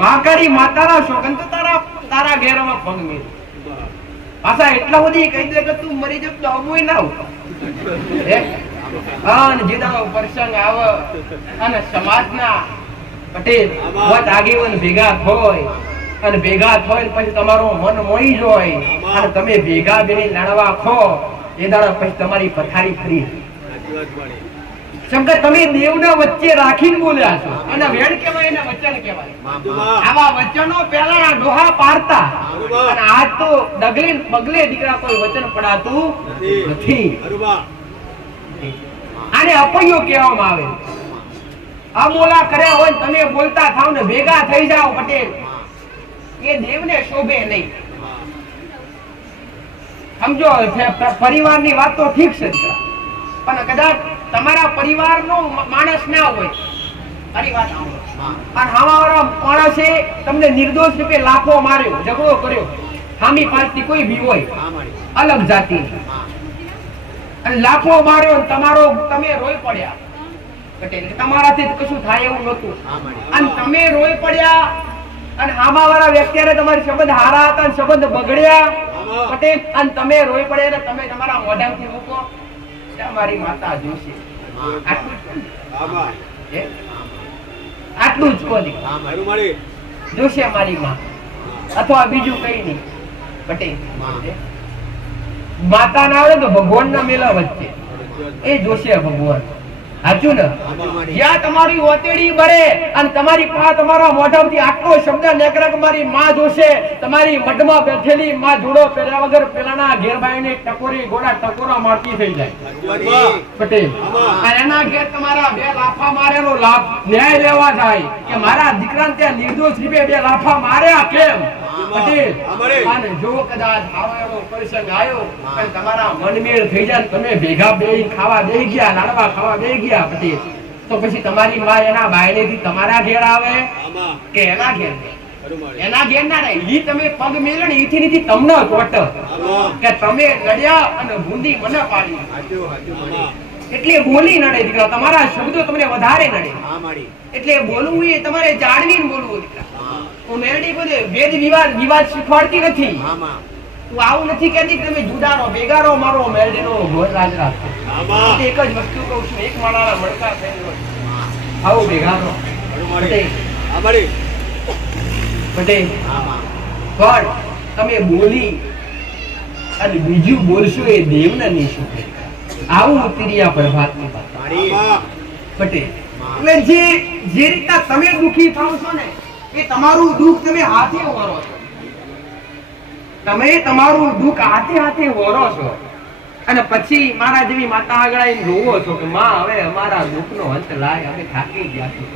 મહાકાળી માતાના સોગંદ તારા ઘેરમાં પગ મેળ. પાછા એટલા બધી કહી દે કે તું મરી જતો તો અમુય ના ઉઠો. અને જેદાનો પ્રસંગ આવે અને સમાજના પટેલ વાત આગેવાન ભેગા થાય અને ભેગા થાય પછી તમારો મન મોઈ જાય અને તમે ભેગા બેની લાડવા ખો, એ દાડા પછી તમારી પથારી ફરી. શંકર તમે દેવના વચ્ચે રાખીને બોલ્યા છો, અને વેણ કહેવાય એને વચન કહેવાય. આવા વચનો પહેલા ડોહા પાડતા, અને આજ તો ડગલે પગલે દીકરા કોઈ વચન પડાતું નથી. આને અપૈયો કહેવામાં આવે. અમોલા કર્યા હોય તમે બોલતા થાવ ને ભેગા થઈ જાઓ પટેલ, એ દેવને શોભે નહીં. સમજો પરિવારની વાત તો ઠીક છે, પણ કદાચ તમારા પરિવારનો માણસ ના હોય, પરિવાર ના હોય, અને હમારા માણસે તમને નિર્દોષ રૂપે લાફો માર્યો, ઝઘડો કર્યો, હામી પાસથી કોઈ બી હોય અલગ જાતિ, અને લાફો માર્યો તમારો, તમે રોઈ પડ્યા પટેલ, તમારાથી કશું થાય એવું નહોતું, અને તમે રોઈ પડ્યા, અને હામાવાળા વ્યક્તિને તમારી સંબંધ હારા હતા અને સંબંધ બગડ્યા પટેલ, અને તમે રોઈ પડ્યા એટલે તમે તમારા મોઢાથી મૂકો મારી માતા જોશે. આટલું જ કહો જોશે મારી માં, અથવા બીજું કઈ નહીં પટેલ. માતા ના આવે તો ભગવાન ના મેલા વચ્ચે એ જોશે ભગવાન. સાચું ને? જ્યાં તમારી ઓતેડી બળે અને તમારી પાસે તમારા મોઢામાંથી આટલો શબ્દ નીકળે કે મારી માં જોશે, તમારી મઢમાં બેઠેલી માં જોડો પહેર્યા વગર પેલાના ઘેરભાઈને ટકોરી ગોળા ટકોરા મારતી થઈ જાય પટેલ. એના ઘેર તમારા 2 લાફા મારેલો લાભ ન્યાય લેવા જાય કે મારા દીકરાને ત્યાં નિર્દોષ રૂપે 2 લાફા માર્યા કેમ પટેલ. અને જો કદાચ આવો પ્રસંગ આવ્યો અને તમારા મનમેળ થઈ જાય, તમે ભેગા બેહી ખાવા બેહી ગયા, લાડવા ખાવા બેહી ગયા પટેલ, તો પછી તમારી માં એના બાયનેથી તમારા ઘેર આવે કે એના ઘેર? એના ઘેર ના રહે. ઈ તમે પગ મેલો ને ઈથી નીથી તમને કોટ કે તમે લડ્યા અને ભૂંડી મને પાડી. એટલે બોલી નડે દીકરા, તમારા શબ્દો તમને વધારે નડે. એટલે બોલવું એ તમારે જાણવીને બોલવું દીકરા. હું મેરડી બોલે વેદ વિવાદ શીખવાડતી નથી. તું આવું નથી કહેતી તમે જુદારો ભેગારો મારો મેરડીનો ઘોર રાજ રાખો. એક જ વસ્તુ કહું છું, એક માળાના મડકા થઈને આવો ભેગારો પટેલ. પટેલ પણ તમે બોલી અને બીજું બોલશો એ દેવના નિશું. આવું ઉતર્યા પ્રભાતની વાત પટેલ. એટલે જે રીતના તમે દુખી થાવ છો ને એ તમારું દુઃખ તમે હાથે વરો છો. તમે તમારું દુઃખ હાથે વરો છો અને પછી મારા જેવી માતા આગળ આવીને રોવો છો કે માં હવે અમારા દુઃખનો અંત લાય, અમે થાકી ગયા છીએ.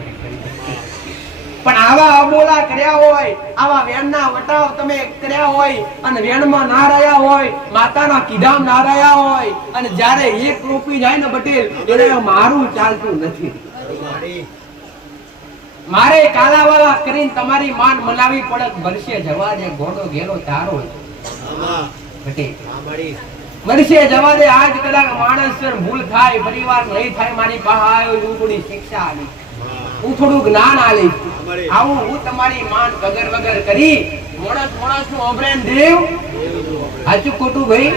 પણ આવા અબોલા કર્યા હોય, આવા વેણના વટાવ તમે કર્યા હોય અને વેણમાં ના રહ્યા હોય, માતાના કીધામ ના રહ્યા હોય અને જ્યારે એક રૂપી જાય ને પટેલ એટલે મારું ચાલતું નથી. મારે કાલાવાલા કરીને તમારી માન મનાવી પડે. વર્ષે જવા દે ઘોડો ઘેરો તારો પટેલ, વર્ષે જવા દે. આજ કદાચ માણસ ભૂલ થાય, પરિવાર નહીં થાય, મારી પાસે આવ્યો હું થોડી શિક્ષા આવી, હું થોડું જ્ઞાન આલીશ. આવું હું તમારી માન વગર વગર કરી માણસ નું અભરેન દેવ સાચું ખોટું ભાઈ?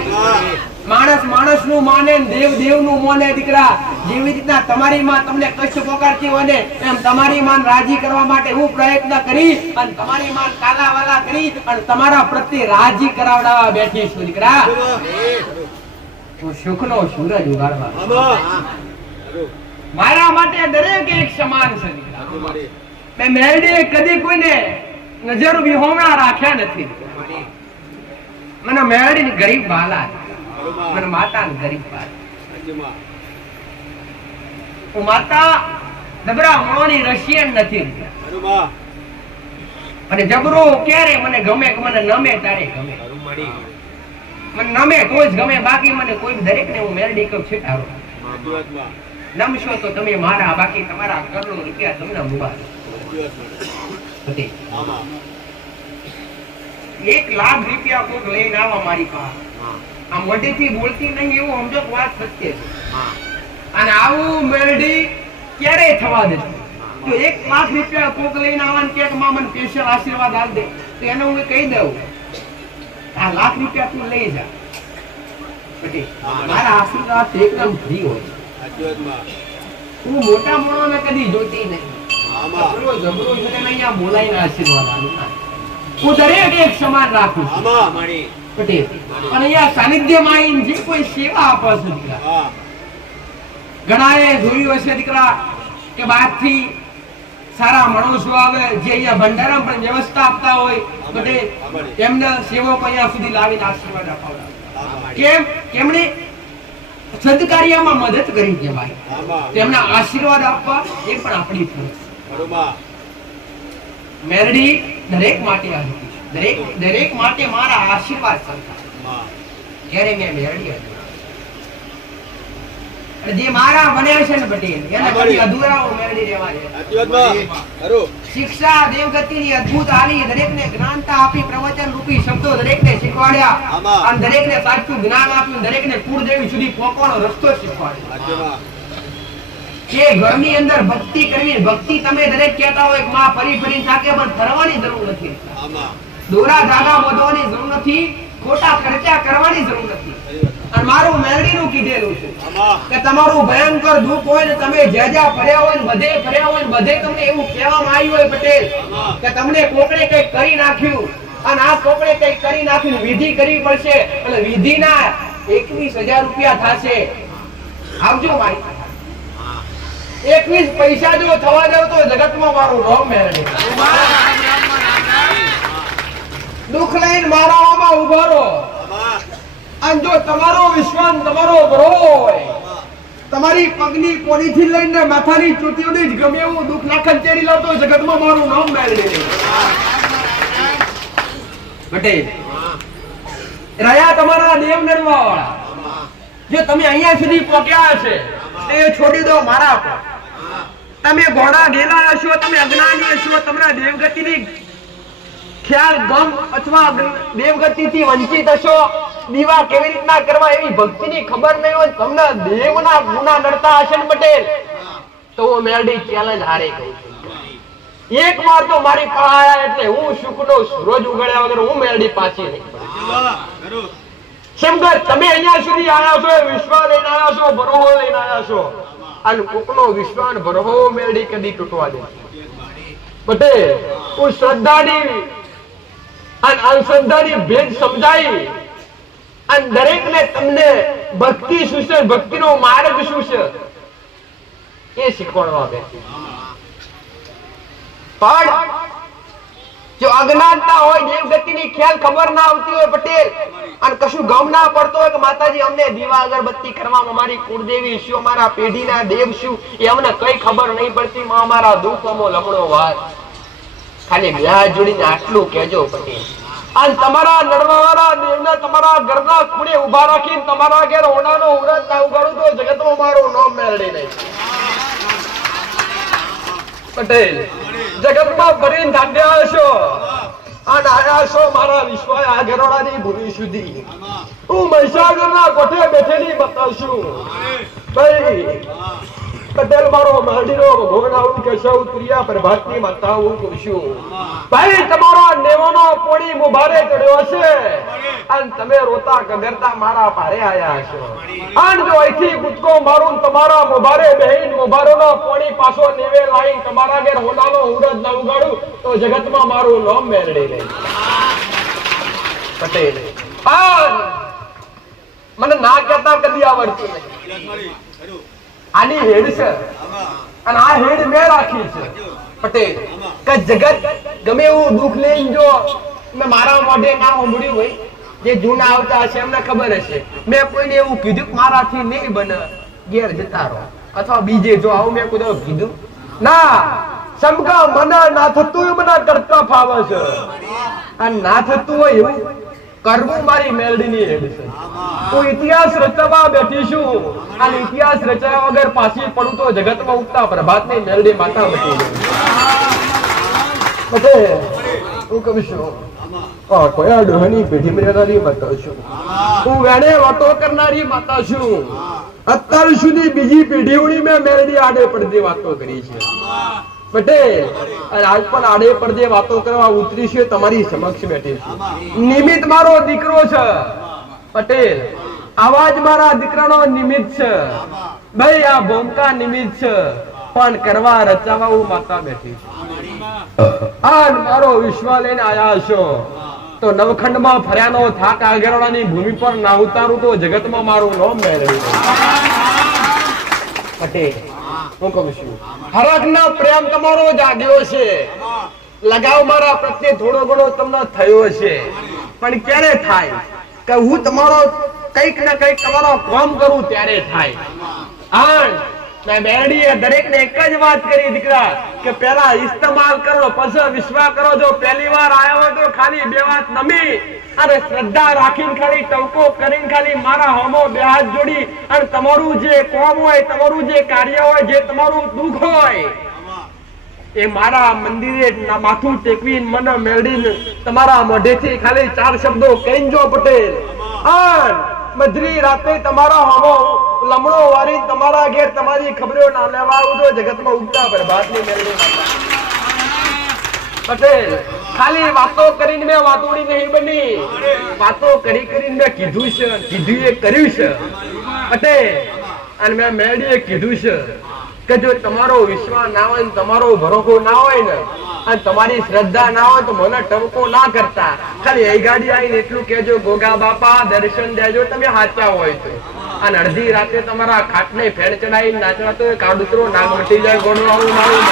માણસ નું માને દેવ નું માને. દીકરા જેવી રીતના તમારી માં તમને કષ્ટ પોકારતી હોય ને એમ તમારી માન રાજી કરવા માટે હું પ્રયત્ન કરી અને તમારી માન કાલાવાલા કરી અને તમારા પ્રત્યે રાજી કરાવડાવવા બેઠી છું. દીકરા હું સુખનો સૂરજ ઉગાડવા મારા માટે દરેક એક સમાન છે. મેં મેરડીએ કદી કોઈને નજર વિહોમણા રાખ્યા નથી. મને મેરડી ગરીબ બાલા, મને માતા ગરીબ બાલા. હું માતા જબરા મોની રશિયન નથી અને જબરો ક્યારે મને ગમે મને નમે તારે ગમે, મને નમે તો જ ગમે, બાકી મને કોઈ દરેક ને હું મેરડી કહું છીટારો. નમશો તો તમે મારા, બાકી તમારા કરોડો રૂપિયા તમને મુબારક. 1 લાખ રૂપિયા કોક લઈને આવા મારી પાસે, આ મોઢેથી બોલતી નહીં એવું સમજો વાત સત્ય છે. અને આવું મેરડી ક્યારે થવા દે? તો 1 લાખ રૂપિયા કોક લઈને આવવાનું કે માં મને સ્પેશિયલ આશીર્વાદ આપ દે તો એને હું કહી દઉં આ લાખ રૂપિયા તું લઈ જા. મારા આશીર્વાદ એકદમ ફ્રી હોય. હું મોટા મોણોને કદી જોતી નહીં. હું દરેક એક સમાન રાખું છું પટેલ. અને અહીંયા સાનિધ્યમાં આવીને જે કોઈ સેવા આપે છે દીકરા, ઘણાએ જોયું હશે દીકરા કે બહારથી સારા માણસો આવે જે અહીંયા ભંડારા પણ વ્યવસ્થા આપતા હોય પટેલ, એમને સેવકો અહીંયા સુધી લાવીને આશીર્વાદ અપાવડા. કેમ? કેમણે સદકાર્યમાં મદદ કરી કહેવાય, તેમના આશીર્વાદ આપવા એ પણ આપણી ફરજ. મેરડી દરેક માટે આવી, દરેક માટે મારા આશીર્વાદ સરકાર. જ્યારે મેં મેરડી જે મારા બન્યા છે ને પટેલ એને કદી અધૂરાઓ મેરડી રહેવા દે. શિક્ષા દેવગતિની અદ્ભુત આલી, દરેકને જ્ઞાનતા આપી, પ્રવચન રૂપી શબ્દો દરેકને શીખવાડ્યા અને દરેકને સાચું જ્ઞાન આપ્યું, દરેકને કુળદેવી સુધી પહોંચવાનો રસ્તો શીખવાડ્યો. કે ઘરની અંદર ભક્તિ કરવી, ભક્તિ તમે દરેક કહેતા હોય માં ફરી ફરી થાકે પણ ફરવાની જરૂર નથી, દોરા ધાગા બાંધવાની જરૂર નથી, ખોટા ખર્ચા કરવાની જરૂર નથી. અને મારું મેરડીનું કીધેલું છે કે તમારું ભયંકર દુઃખ હોય ને તમે જ્યાં ફર્યા હોય ને બધે ફર્યા હોય ને બધે તમને એવું કહેવામાં આવ્યું હોય પટેલ કે તમને કોકડે કંઈક કરી નાખ્યું અને આ કોકડે કંઈક કરી નાખ્યું, વિધિ કરવી પડશે એટલે વિધિના 21,000 રૂપિયા થશે. આવજો ભાઈ, 21 પૈસા જો થવા દો તો જગતમાં મારું નામ મેરડી. દુઃખ લઈને મારામાં ઉભા રહો અને જો તમારો વિશ્વાસ તમારો ભરો હોય, તમારી પગની કોણીથી લઈને માથાની ચૂંટી સુધી ગમે એવું દુઃખ ના ખંચેરી લાવતો જગતમાં મારું નામ મેળવી પટેલ. રહ્યા તમારા દેવ નરવા વાળા, જો તમે અહીંયા સુધી પહોંચ્યા છે એ છોડી દો મારા પર. તમે ઘોડા ગેલા હશો, તમે અજ્ઞાની હશો, તમારા દેવગતિની ખ્યાલ ગમ અથવા દેવગતિથી વંચિત હશો, દીવા કેવી રીતના કરવા એવી ભક્તિની ખબર નહીં હોય, તમને દેવના ગુના નડતા હશે ને પટેલ તો હું મેરડી ચેલેન્જ હારે કહું છું. એક વાર તો મારી પાસે એટલે હું સુખનો સૂરજ ઉગાડ્યા વગર હું મેરડી પાછી નહીં. શંકર તમે અહીંયા સુધી આવ્યા છો, વિશ્વાસ લઈને આવ્યા છો, ભરોહો લઈને આવ્યા છો અને કોકનો વિશ્વાસ ભરોહો મેરડી કદી તૂટવા દે પટેલ. હું શ્રદ્ધાની અને અનુસંધાની ભેદ સમજાઈ અને દરેકને તમને ભક્તિ શું છે, ભક્તિનો માર્ગ શું છે એ શીખવાડવા બેઠી. પણ જો અજ્ઞાનતા હોય, દેવગતિની ખ્યાલ ખબર ના આવતી હોય પટેલ, અને કશું ગમ ના પડતો હોય કે માતાજી અમને દીવા અગરબત્તી કરવામાં અમારી કુળદેવી શું, અમારા પેઢીના દેવ શું, એ અમને કઈ ખબર નહીં પડતી, અમારા દુઃખોમાં લમણો વાત. ખાલી વ્યાજ જોડીને આટલું કહેજો પટેલ. અને તમારા નડવાવાળા દેવને તમારા ઘરના ખૂણે ઉભા રાખીને તમારા ઘેર ઓણાનો ઉરત ના ઉગાડું તો જગતમાં મારું નામ મેળવી નહીં. પટેલ જગતમાં ભરીને ધાંડ્યા હશો અને આયા છો મારા વિશ્વાય આ ગરોડાની ભૂમિ સુધી. હું મહીસાગરના કોઠે બેઠેલી બતાવશું ભાઈ. પટેલ મારો મહાડીનો ભગવાન આવું કેશવ તુરિયા પ્રભાતની માતા હું કહું ભાઈ. તમારો નેવાનો પોણી મુભારે ચડ્યો હશે અને તમે રોતા ગગરતા મારા પારે આયા હશો. અને જો અહીંથી કૂદકો મારું તમારા મુભારે બહેન મુભારોનો પોણી પાછો નેવે લાઈન તમારા ઘેર હોનાનો ઉરદ ના ઉગાડું તો જગતમાં મારું નામ મેળવી લે પટેલ. મને ના કહેતા કદી આવડતું નહીં. આની હેડ છે અને આ હેડ મેં રાખી છે પટેલ કે જગત ગમે એવું દુઃખ લઈને જો મેં મારા મોઢે ના સાંભળ્યું હોય, જે જૂના આવતા હશે એમને ખબર હશે, મેં કોઈને એવું કીધું મારાથી નહીં બને ઘેર જતા રહો અથવા બીજે જો આવું મેં કોઈ કીધું ના. સમકા મને ના થતું હોય મને કરતા ફાવે છે અને ના થતું હોય એવું કરવું મારી મેલડીની હેડ છે. હું ઇતિહાસ રચવા બેઠી છું અને ઇતિહાસ રચાયા વગર પાછી પડું તો જગતમાં ઉગતા પ્રભાતની મેલડી માતા બની ગઈ. હું કહું છું કયા ડોહાની પેઢી મેળવનારી માતા છું, હું વેણે વાતો કરનારી માતા છું. અત્યાર સુધી બીજી પેઢીઓની મેં મેલડી આડે પડતી વાતો કરી છે પટેલ. આજ પણ આડે પડદે વાતો કરવા ઉતરી છે, તમારી સમક્ષ બેઠી છે. નિમિત્ત મારો દીકરો છે પટેલ, આવાજ મારા દીકરાનો નિમિત્ત છે ભાઈ. આ ભૂમકા નિમિત્ત છે પણ કરવા રચાવા હું માતા બેઠી છે. આ મારો વિશ્વાસ લઈને આયા છો તો નવખંડમાં ફર્યાનો થાક આગેરણાની ભૂમિ પર ના ઉતારું તો જગતમાં મારું નામ મેળવી પટેલ. હું કહું છું હરખનો પ્રેમ તમારો જાગ્યો છે, લગાવ મારા પ્રત્યે થોડો ઘણો તમને થયો છે, પણ ક્યારે થાય કે હું તમારો કઈક ને કઈક તમારો કામ કરું ત્યારે થાય. મેં બેરડીએ દરેકને એક જ વાત કરી દીકરા કે પહેલા ઇસ્તેમાલ કરો પછી વિશ્વાસ કરો. જો પહેલી વાર આવ્યો હોય તો ખાલી બે વાત નમી અને શ્રદ્ધા રાખીને ખાલી ટવકો કરીને ખાલી મારા હોમો બે હાથ જોડી અને તમારું જે કોમ હોય, તમારું જે કાર્ય હોય, જે તમારું દુઃખ હોય એ મારા મંદિરે માથું ટેકવીને મને મેળવીને તમારા મોઢેથી ખાલી 4 શબ્દો કહીને જો પટેલ. મધરી રાતે તમારા હોમો લમણો વારી તમારા ઘેર તમારી ખબરો ના લેવા આવજો જગતમાં ઉગતા પ્રભાતની મેળવી પટેલ. ખાલી વાતો કરીને મેં વાતોડી નહીં બની, વાતો કરી કરીને મેં કીધું છે, કીધું એ કર્યું છે પટેલ. અને મેં મેળવીએ કીધું છે કે જો તમારો વિશ્વાસ ના હોય, તમારો ભરોસો ના હોય ને અને તમારી શ્રદ્ધા ના હોય તો મને ટવકો ના કરતા ખાલી એ ગાડી આવીને એટલું કહેજો ગોગા બાપા દર્શન દેજો તમે સાચા હોય તો. અને અડધી રાતે તમારા ખાટને ફેર ચડાવીને નાચવાતો કાળુતરો નાગ મટી જાય ગોળો આવું મારું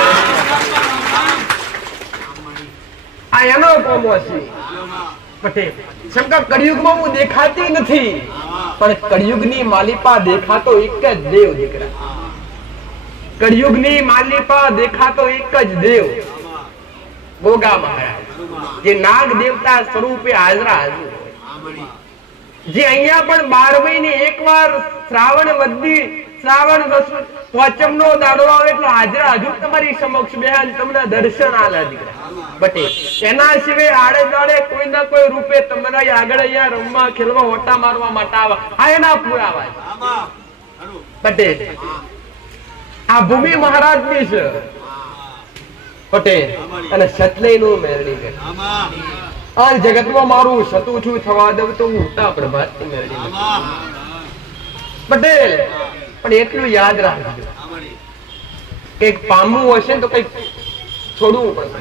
આ એનો કોમો છે પટેલ. શંકર કળિયુગમાં હું દેખાતી નથી પણ કળિયુગની માલિપા દેખાતો એક જ દેવ દીકરા. કળિયુગની માલિપા દેખાતો એક જ દેવ ગોગા મહારાજ, જે નાગ દેવતા સ્વરૂપે હાજરા હાજર, જે અહીંયા પણ 12 મહિને એકવાર શ્રાવણ પોચમનો દાડો આવે એટલે હાજરા હજુ તમારી સમક્ષ બેહાન તમને દર્શન આલે દીકરા પટેલ. એના સિવાય આડે દાડે કોઈ ના કોઈ રૂપે તમારા આગળ અહીંયા રમવા ખેલવા હોટા મારવા માટે આવે. આ એના પુરાવા પટેલ. આ ભૂમિ મહારાજની છે પટેલ અને સતલય નું મેળવી ગયું. આ જગતમાં મારું સતું છું થવા દઉં તો હું ઉતા પ્રભાતની મેળવી પટેલ. પણ એટલું યાદ રાખજો કઈક પામવું હશે તો કઈક છોડવું પડે,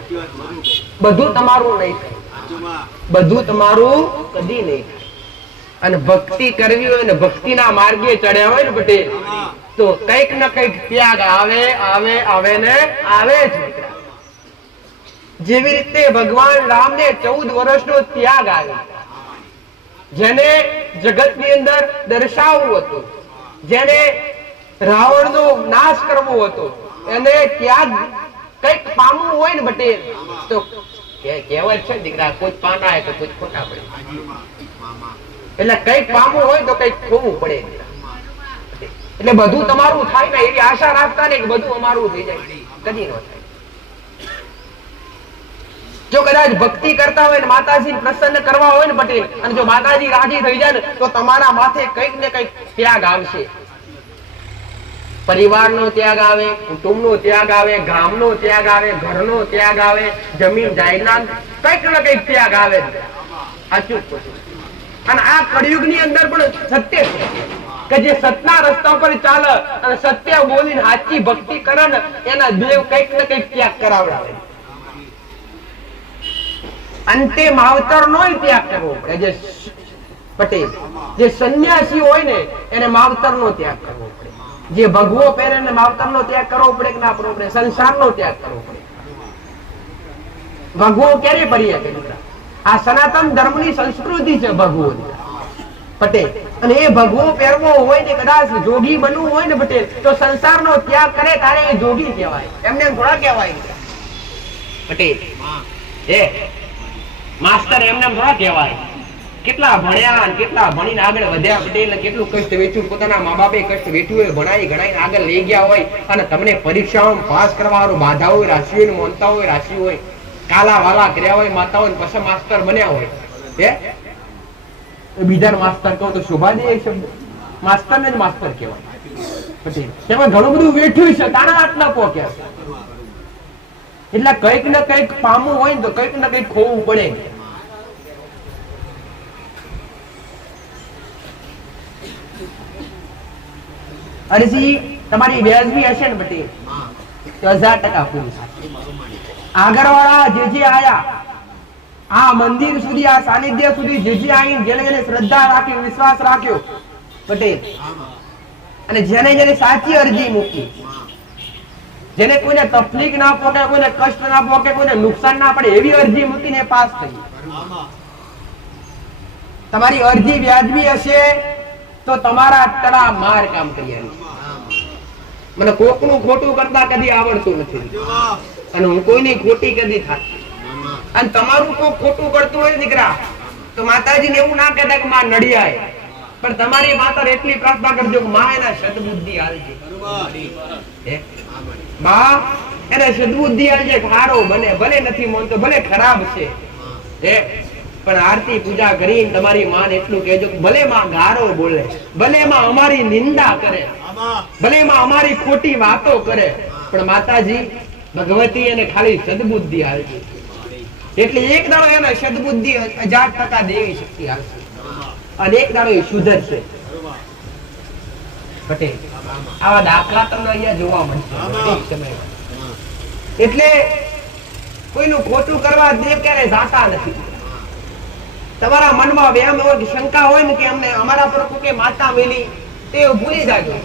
બધું તમારું નહીં થાય. બધું તમારું કદી નહીં. અને ભક્તિ કરવી હોય ને ભક્તિના માર્ગે ચડ્યા હોય ને પટેલ, તો કઈક ને કઈક ત્યાગ આવે આવે આવે ને આવે જ. જેવી રીતે ભગવાન રામને 14 વર્ષનો ત્યાગ આવ્યો, જેને જગતની અંદર દર્શાવવું હતું, જેને રાવણનો નાશ કરવો હતો, એને ત્યાગ કઈક પામવું હોય ને પટેલ, તો કહેવત છે દીકરા, કોઈ પાના હોય તો કોઈ ખોટા પડે. એટલે કઈક પામવું હોય તો કઈક ખોવું પડે. એટલે બધું તમારું થાય ને એવી આશા રાખતા ને કે બધું અમારું થઈ જાય, કદી ન થાય. જો કદાચ ભક્તિ કરતા હોય ને માતાજી પ્રસન્ન કરવા હોય ને પટેલ, અને જો માતાજી રાજી થઈ જાય ને તો તમારા માથે કઈક ને કઈક ત્યાગ આવશે. પરિવારનો ત્યાગ આવે, કુટુંબનો ત્યાગ આવે, ગામનો ત્યાગ આવે, ઘરનો ત્યાગ આવે, જમીન જાયદાદ કઈક ને કઈક ત્યાગ આવે. સાચું. અને આ કળિયુગની અંદર પણ સત્ય છે કે જે સતના રસ્તા પર ચાલે અને સત્ય બોલીને સાચી ભક્તિ કરે ને એના દેવ કઈક ને કઈક ત્યાગ કરાવડાવે. અંતે માવતરનો ત્યાગ કરવો પડે. જે પટેલ, જે સંન્યાસી હોય ને એને માવતરનો ત્યાગ કરવો પડે. જે ભગવો પહેરે ને માવતરનો ત્યાગ કરવો પડે કે ના કરવો પડે? સંસારનો ત્યાગ કરવો પડે. ભગવો ક્યારે પડીએ? આ સનાતન ધર્મની સંસ્કૃતિ છે ભગવો પટેલ. અને એ ભગવો પહેરવો હોય ને કદાચ જોગી બનવું હોય ને પટેલ, તો સંસારનો ત્યાગ કરે તારે એ જોગી કહેવાય, એમને થોડા કહેવાય પટેલ. માસ્તર એમને થોડા કહેવાય. કેટલા ભણ્યા, કેટલા ભણીને આગળ વધ્યા પટેલ, કેટલું કષ્ટ વેઠ્યું, પોતાના મા બાપે કષ્ટ વેઠ્યું હોય, ભણાઈ ગણાઈને આગળ લઈ ગયા હોય, અને તમને પરીક્ષાઓમાં પાસ કરવા વાળું બાધા હોય, રાશિ હોય, મોનતા હોય, રાશિ હોય, કાલા વાલા કર્યા હોય, માતાઓ પછી માસ્તર બન્યા હોય. બીજા માસ્તર કહો તો શોભા દે શબ્દ, માસ્તર ને જ માસ્તર કહેવાય પટેલ. તેમાં ઘણું બધું વેઠ્યું છે, તાણા આટલા પોક્યા. એટલે કઈક ને કઈક પામવું હોય ને તો કઈક ને કઈક ખોવું પડે. અરજી તમારી વ્યાજબી હશે ને પટેલ તો 1000% પૂરી. આગળવાળા જે આયા આ મંદિર સુધી, આ સાનિધ્ય સુધી જે આવીને જેને જેને શ્રદ્ધા રાખી, વિશ્વાસ રાખ્યો પટેલ, અને જેને સાચી અરજી મૂકી, જેને કોઈને તકલીફ ના પહોંચે, કોઈને કષ્ટ ના પહોંચે, કોઈને નુકસાન ના પડે એવી અરજી મૂકીને પાસ થઈ. તમારી અરજી વ્યાજબી હશે તો તમારા તળા માર કામ કરી આવી. મને કોકનું ખોટું કરતા કદી આવડતું નથી, અને હું કોઈની ખોટી કદી થાય. અને તમારું કોઈ ખોટું કરતું હોય દીકરા તો માતાજીને એવું ના કહેતા કે માં નડિયાય, પણ તમારી માતા એટલી પ્રાર્થના કરજો કે માં એના સદબુદ્ધિ આલજે. માં એને સદબુદ્ધિ આલજે, સારો બને, ભલે નથી માનતો, ભલે ખરાબ છે, પણ આરતી પૂજા કરીને તમારી માને એટલું કહેજો કે ભલે માં ગારો બોલે, ભલે માં અમારી નિંદા કરે, ભલે માં અમારી ખોટી વાતો કરે, પણ માતાજી ભગવતી એને ખાલી સદબુદ્ધિ આલજે. એટલે એક દાડો એને સદબુદ્ધિ 1000% દેવી શક્તિ આવશે, અને એક દાડો એ સુધરશે પટેલ. આવા દાખલા તમને અહીંયા જોવા મળશે. એટલે કોઈનું ખોટું કરવા દેવ ક્યારે જાતા નથી. તમારા મનમાં વહેમ હોય કે શંકા હોય ને કે અમને અમારા પર કોઈ માતા મેલી, તે ભૂલી જાજો.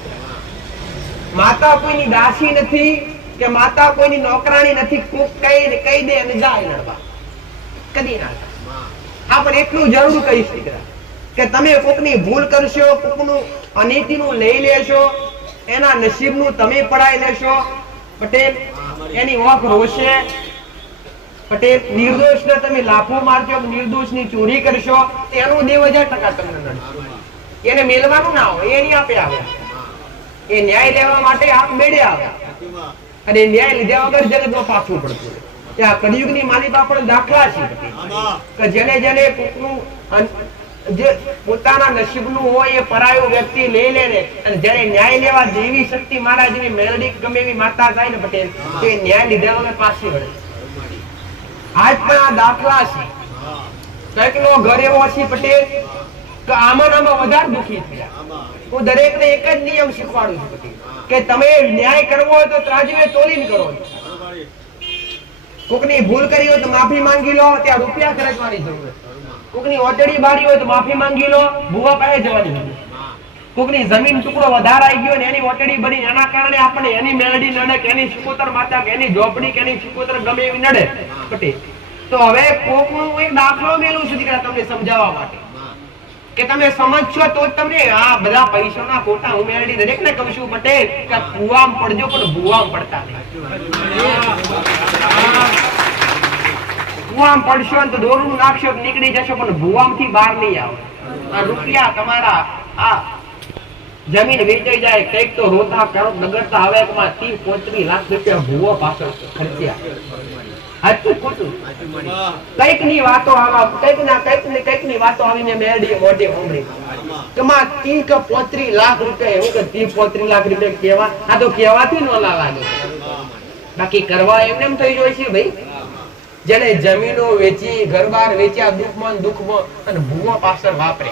માતા કોઈની દાસી નથી કે માતા કોઈની નોકરાણી નથી. કોક કહી દે અને જાય લડવા, કદી ના થાય. આ પણ એટલું જરૂર કહીશ દીકરા કે તમે કોકની ભૂલ કરશો, કોકનું અનીતિનું લઈ લેશો, એના નસીબનું તમે પડાઈ લેશો પટેલ, એની ઓખ રોશે પટેલ. નિર્દોષ ને તમે લાફો મારશો, નિર્દોષ ની ચોરી કરશો, એનું 1000% તમને નડશે. એને મેળવાનું ના હોય, એ નહીં આપે આવે. એ ન્યાય લેવા માટે આપ મેળે આવે, અને ન્યાય લીધા વગર જગતમાં પાછું પડતું. આ કળિયુગની માલિકા પણ દાખલા છે કે જેને જેને કોકનું જે પોતાના નસીબનું હોય એ પરાયો વ્યક્તિ લઈ લે ને, અને જ્યારે ન્યાય લેવા દેવી શક્તિ મારા જેવી મેલડી ગમે એવી માતા થાય ને પટેલ, તે ન્યાય લીધા વગર પાછી વળે. આજ પણ આ દાખલા છે. કઈક નો ઘર એવો છે પટેલ કે આમાં વધારે દુઃખી થયા. હું દરેકને એક જ નિયમ શીખવાડું છું પટેલ કે તમે ન્યાય કરવો હોય તો ત્રાજવે તોલીને કરો. કોકની ભૂલ કરી હોય તો માફી માંગી લો, ત્યાં રૂપિયા ખર્ચવાની જરૂર છે. કોકની ઓટડી બારી હોય તો માફી માંગી લો, ભૂવા પાસે જવાની જરૂર. કોકની જમીન ટુકડો વધારાઈ ગયો ને એની ઓટડી બની, એના કારણે આપણે એની મેલડી નડે કે એની સિકોતર માતા કે એની ઝોપડી કે એની સિકોતર ગમે એવી નડે પટે. તો હવે કોકનું એક દાખલો મેલું છું દીકરા તમને સમજાવવા માટે કે તમે સમજશો તો જ તમને આ બધા પૈસાના ખોટા હું મેલડી દરેક ને કહું છું પટેલ કે ભૂવામ પડજો પણ ભૂવામ પડતા નહીં. ભૂવામ પડશો ને તો દોરું નાખશો નીકળી જશો પણ ભૂવામ થી બહાર નહીં આવો. આ રૂપિયા તમારા આ જમીન વેચાઈ જાય કઈક તો રોતા કરો નગરતા આવે 30-35 લાખ રૂપિયા ભૂવો પાછળ ખર્ચ્યા. સાચું ખોટું? કઈક ની વાતો આવા કઈક ની વાતો આવીને મેરડી મોઢે સાંભળી કમાં 30-35 લાખ રૂપિયા એવું કે 30-35 લાખ રૂપિયા કેવા આ તો કેવાથી ન લાગે. બાકી કરવા એમ થઈ જાય છે ભાઈ. જેને જમીનો વેચી ઘરબાર વેચ્યા દુઃખમાં અને ભૂવો પાછળ વાપરે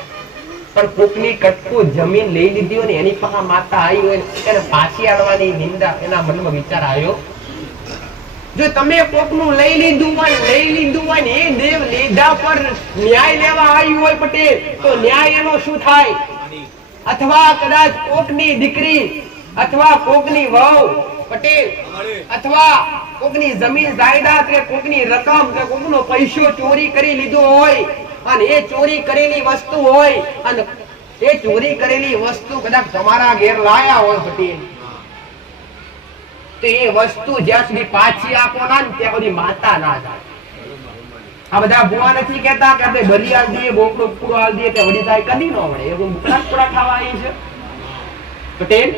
પણ કોકની કટકું જમીન લઈ લીધી હોય ને એની પાસે માતા આવી હોય એને પાછી આડવાની નિંદા એના મનમાં વિચાર આવ્યો? જો તમે કોકનું લઈ લીધું હોય ને એ દેવ લીધા પર ન્યાય લેવા આવી હોય પટેલ તો ન્યાય એનો શું થાય? અથવા કદાચ કોકની દીકરી અથવા કોકની વહુ પટેલ અથવા કોકની જમીન જાયદાદ કે કોકની રકમ કે કોકનો પૈસો ચોરી કરી લીધો હોય અને એ ચોરી કરેલી વસ્તુ હોય અને એ ચોરી કરેલી વસ્તુ કદાચ તમારા ઘેર લાયા હોય પટેલ તો એ વસ્તુ જ્યાં સુધી પાછી આપો ના ત્યાં સુધી માતા ના જાય. આ બધા ભૂવા નથી કહેતા કે આપણે બલી આલ દઈએ બોકડો પૂરો આલ દઈએ તે વળી જાય કદી ન મળે. એ મુકડા પૂરા ખાવા આવી છે પટેલ.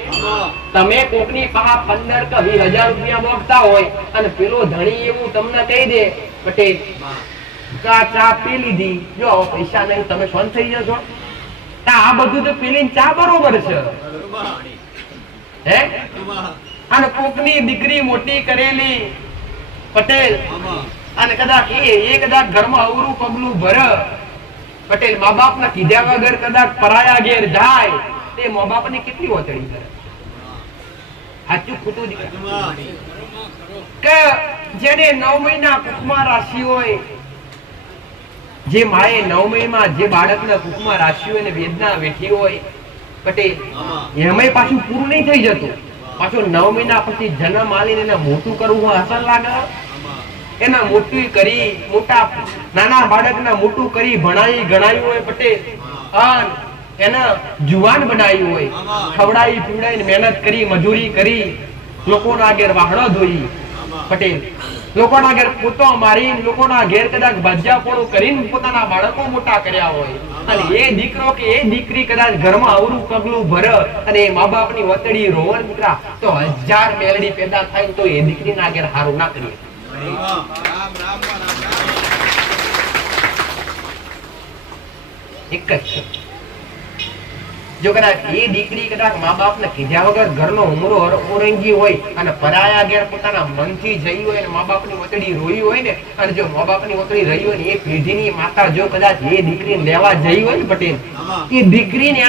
તમે કોકની પાસે 15 કે 20,000 રૂપિયા મોકતા હોય અને પેલો ધણી એવું તમને કહી દે પટેલ ચા પી લીધી જો પૈસા નહીં તમે સોન થઈ જશો. આ બધું તો પીલીને ચા બરોબર છે હે. અને કોકની દીકરી મોટી કરેલી પટેલ અને કદાચ એ કદાચ ઘરમાં અવરું પગલું ભર પટેલ મા બાપ ના કીધા વગર કદાચ પરાયા ઘેર જાય તે મા બાપ ને કેટલી ઓચડી કરે. સાચું ખોટું કે જેને 9 મહિના કુકમાં રાશિ હોય જે માએ 9 મહિનામાં જે બાળકના કુકમાં રાશિ હોય ને વેદના વેઠી હોય પટેલ એમાંય પાછું પૂરું નહીં થઈ જતું. પાછો 9 મહિના પછી જન્મ આલીને એને મોટું કરવું અસર લાગે. એના મોટું કરી મોટા નાના બાળકના મોટું કરી ભણાવી ગણાવ્યું હોય પટેલ અને એને જુવાન બનાવ્યું હોય ખવડાવી પીવડાવીને મહેનત કરી મજૂરી કરી લોકોના આગળ વાહણો ધોઈ પટેલ લોકોના ઘેર પોતો મારી લોકોના ઘેર કદાચ ભજ્યાપણું કરીને પોતાના બાળકો મોટા કર્યા હોય અને એ દીકરો કે એ દીકરી કદાચ ઘરમાં અવરું પગલું ભરે અને એ મા બાપની વતડી રોવન દીકરા તો 1000 મેલડી પેદા થાય તો એ દીકરીના ઘેર હારું ના કરીએ. એક જ જો કદાચ એ દીકરી કદાચ મા બાપ ને કીધા વગર ઘરનો ઉમરો ઓરંગી હોય અને પરાયા ઘેર પોતાના મનથી જઈ હોય અને મા બાપ ની વતડી રોઈ હોય ને અને જો મા બાપ ની વતડી રહી હોય ને એ પેઢીની માતા જો કદાચ એ દીકરીને લેવા જઈ હોય ને પટેલ એ દીકરીને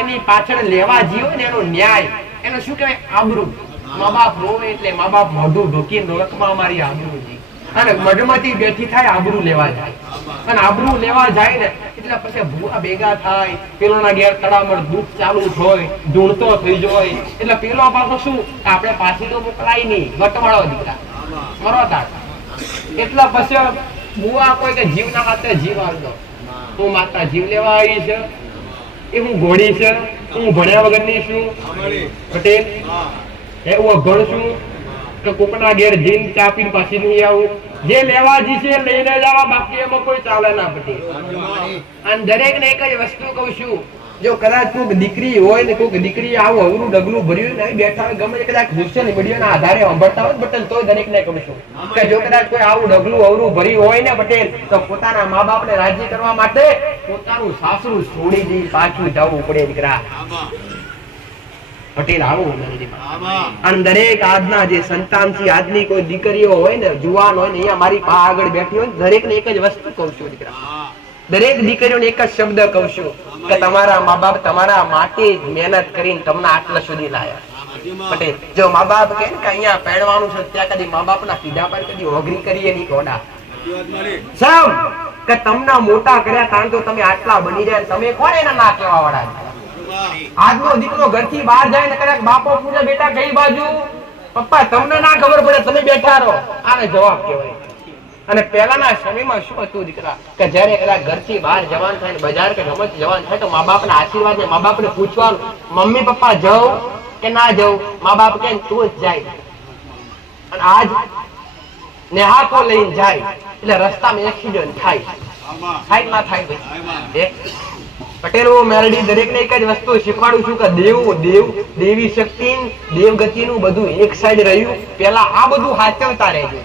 એની પાછળ લેવા જઈ હોય ને એનો ન્યાય એનો શું કહેવાય આબરૂ. મા બાપ રોવે એટલે મા બાપ મોઢું ઢોકીને રોકમાં મારી આબરૂ જી અને મઢમાંથી બેઠી થાય આબરૂ લેવા જાય અને આબરૂ લેવા જાય ને એટલે પછી ભૂવા ભેગા થાય પેલોના ઘેર તડામર દુઃખ ચાલુ થાય ધૂણતો થઈ જાય એટલે પેલો પાછો શું આપણે પાછી તો મોકલાય નહીં વટવાળો દીકરા મરોતા એટલે પછી ભૂવા કોઈ કે જીવના હાથે જીવ આવતો હું માતા જીવ લેવા આવી છે એ હું ઘોડી છે હું ભણ્યા વગરની છું પટેલ એવું અભણ છું કે કોકના ઘેર જીન ચા પીને પાછી નહીં આવું. જે લેવા જી છે લઈને જવા બાકી એમાં કોઈ ચાલે ના પટેલ. અને દરેક ને એક જ વસ્તુ કહું છું જો કદાચ કોઈક દીકરી હોય ને કોઈક દીકરી આવું અવરું ડગલું ભર્યું ને બેઠા હોય ગમે કદાચ સોશિયલ મીડિયાના આધારે સાંભળતા હોય પટેલ તોય દરેક ને કહું છું કે જો કદાચ કોઈ આવું ડગલું અવરું ભર્યું હોય ને પટેલ તો પોતાના મા બાપ ને રાજી કરવા માટે પોતાનું સાસરું છોડી દી પાછું જવું પડે દીકરા પટેલ. આવું અને દરેક આજના જે સંતાન છે આજની કોઈ દીકરીઓ હોય ને જુવાન હોય ને અહીંયા મારી પા આગળ બેઠી હોય દરેક ને એક જ વસ્તુ કહું છું દીકરા દરેક દીકરીઓને એક જ શબ્દ કહું છું કે તમારા મા બાપ તમારા માટે મહેનત કરીને તમને આટલા સુધી લાયા પટેલ જો મા બાપ કહે ને કે અહીંયા પહેરવાનું છે ત્યાં કદી મા બાપના કીધા પર કદી ઓગરી કરીએ નહીં કોડા સમ કે તમને મોટા કર્યા કારણ તો તમે આટલા બની રહ્યા તમે કોણ એના ના કહેવા વાળા આજનો દીકરો ઘરથી બહાર જાય ને કદાચ બાપો પૂછે બેટા કઈ બાજુ પપ્પા તમને ના ખબર પડે તમે બેઠા રહો આને જવાબ કહેવાય અને પહેલાના સમયમાં શું હતું દીકરા કે જ્યારે કદાચ ઘરથી બહાર જવાન થાય ને બજાર કે ગમે જવાન થાય તો મા બાપના આશીર્વાદ ને મા બાપને પૂછવાનું મમ્મી પપ્પા જાવ કે ના જાવ મા બાપ કે તું જ જાય અને આજ નેહાકો લઈને જાય એટલે રસ્તામાં એક્સિડન્ટ થાય ના થાય ભાઈ પટેલો મેલડી દરેકને એક જ વસ્તુ શીખવાડું છું કે દેવી શક્તિ દેવગતિનું બધું એક સાઈડ રહ્યું પેલા આ બધું સાચવતા રહેજો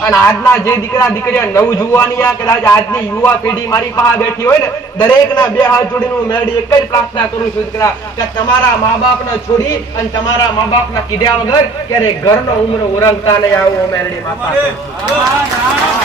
અને આજના જે દીકરા દીકરીયા નવ જુવાનિયા કદાચ આજની યુવા પેઢી મારી પાસે બેઠી હોય ને દરેકના બે હાથ જોડીને હું મેલડી એક જ પ્રાર્થના કરું છું દીકરા કે તમારા મા બાપને છોડી અને તમારા મા બાપના કીધા વગર ક્યારે ઘરનો ઉમરો ઓળંગતા નહીં આવો મેલડી માતા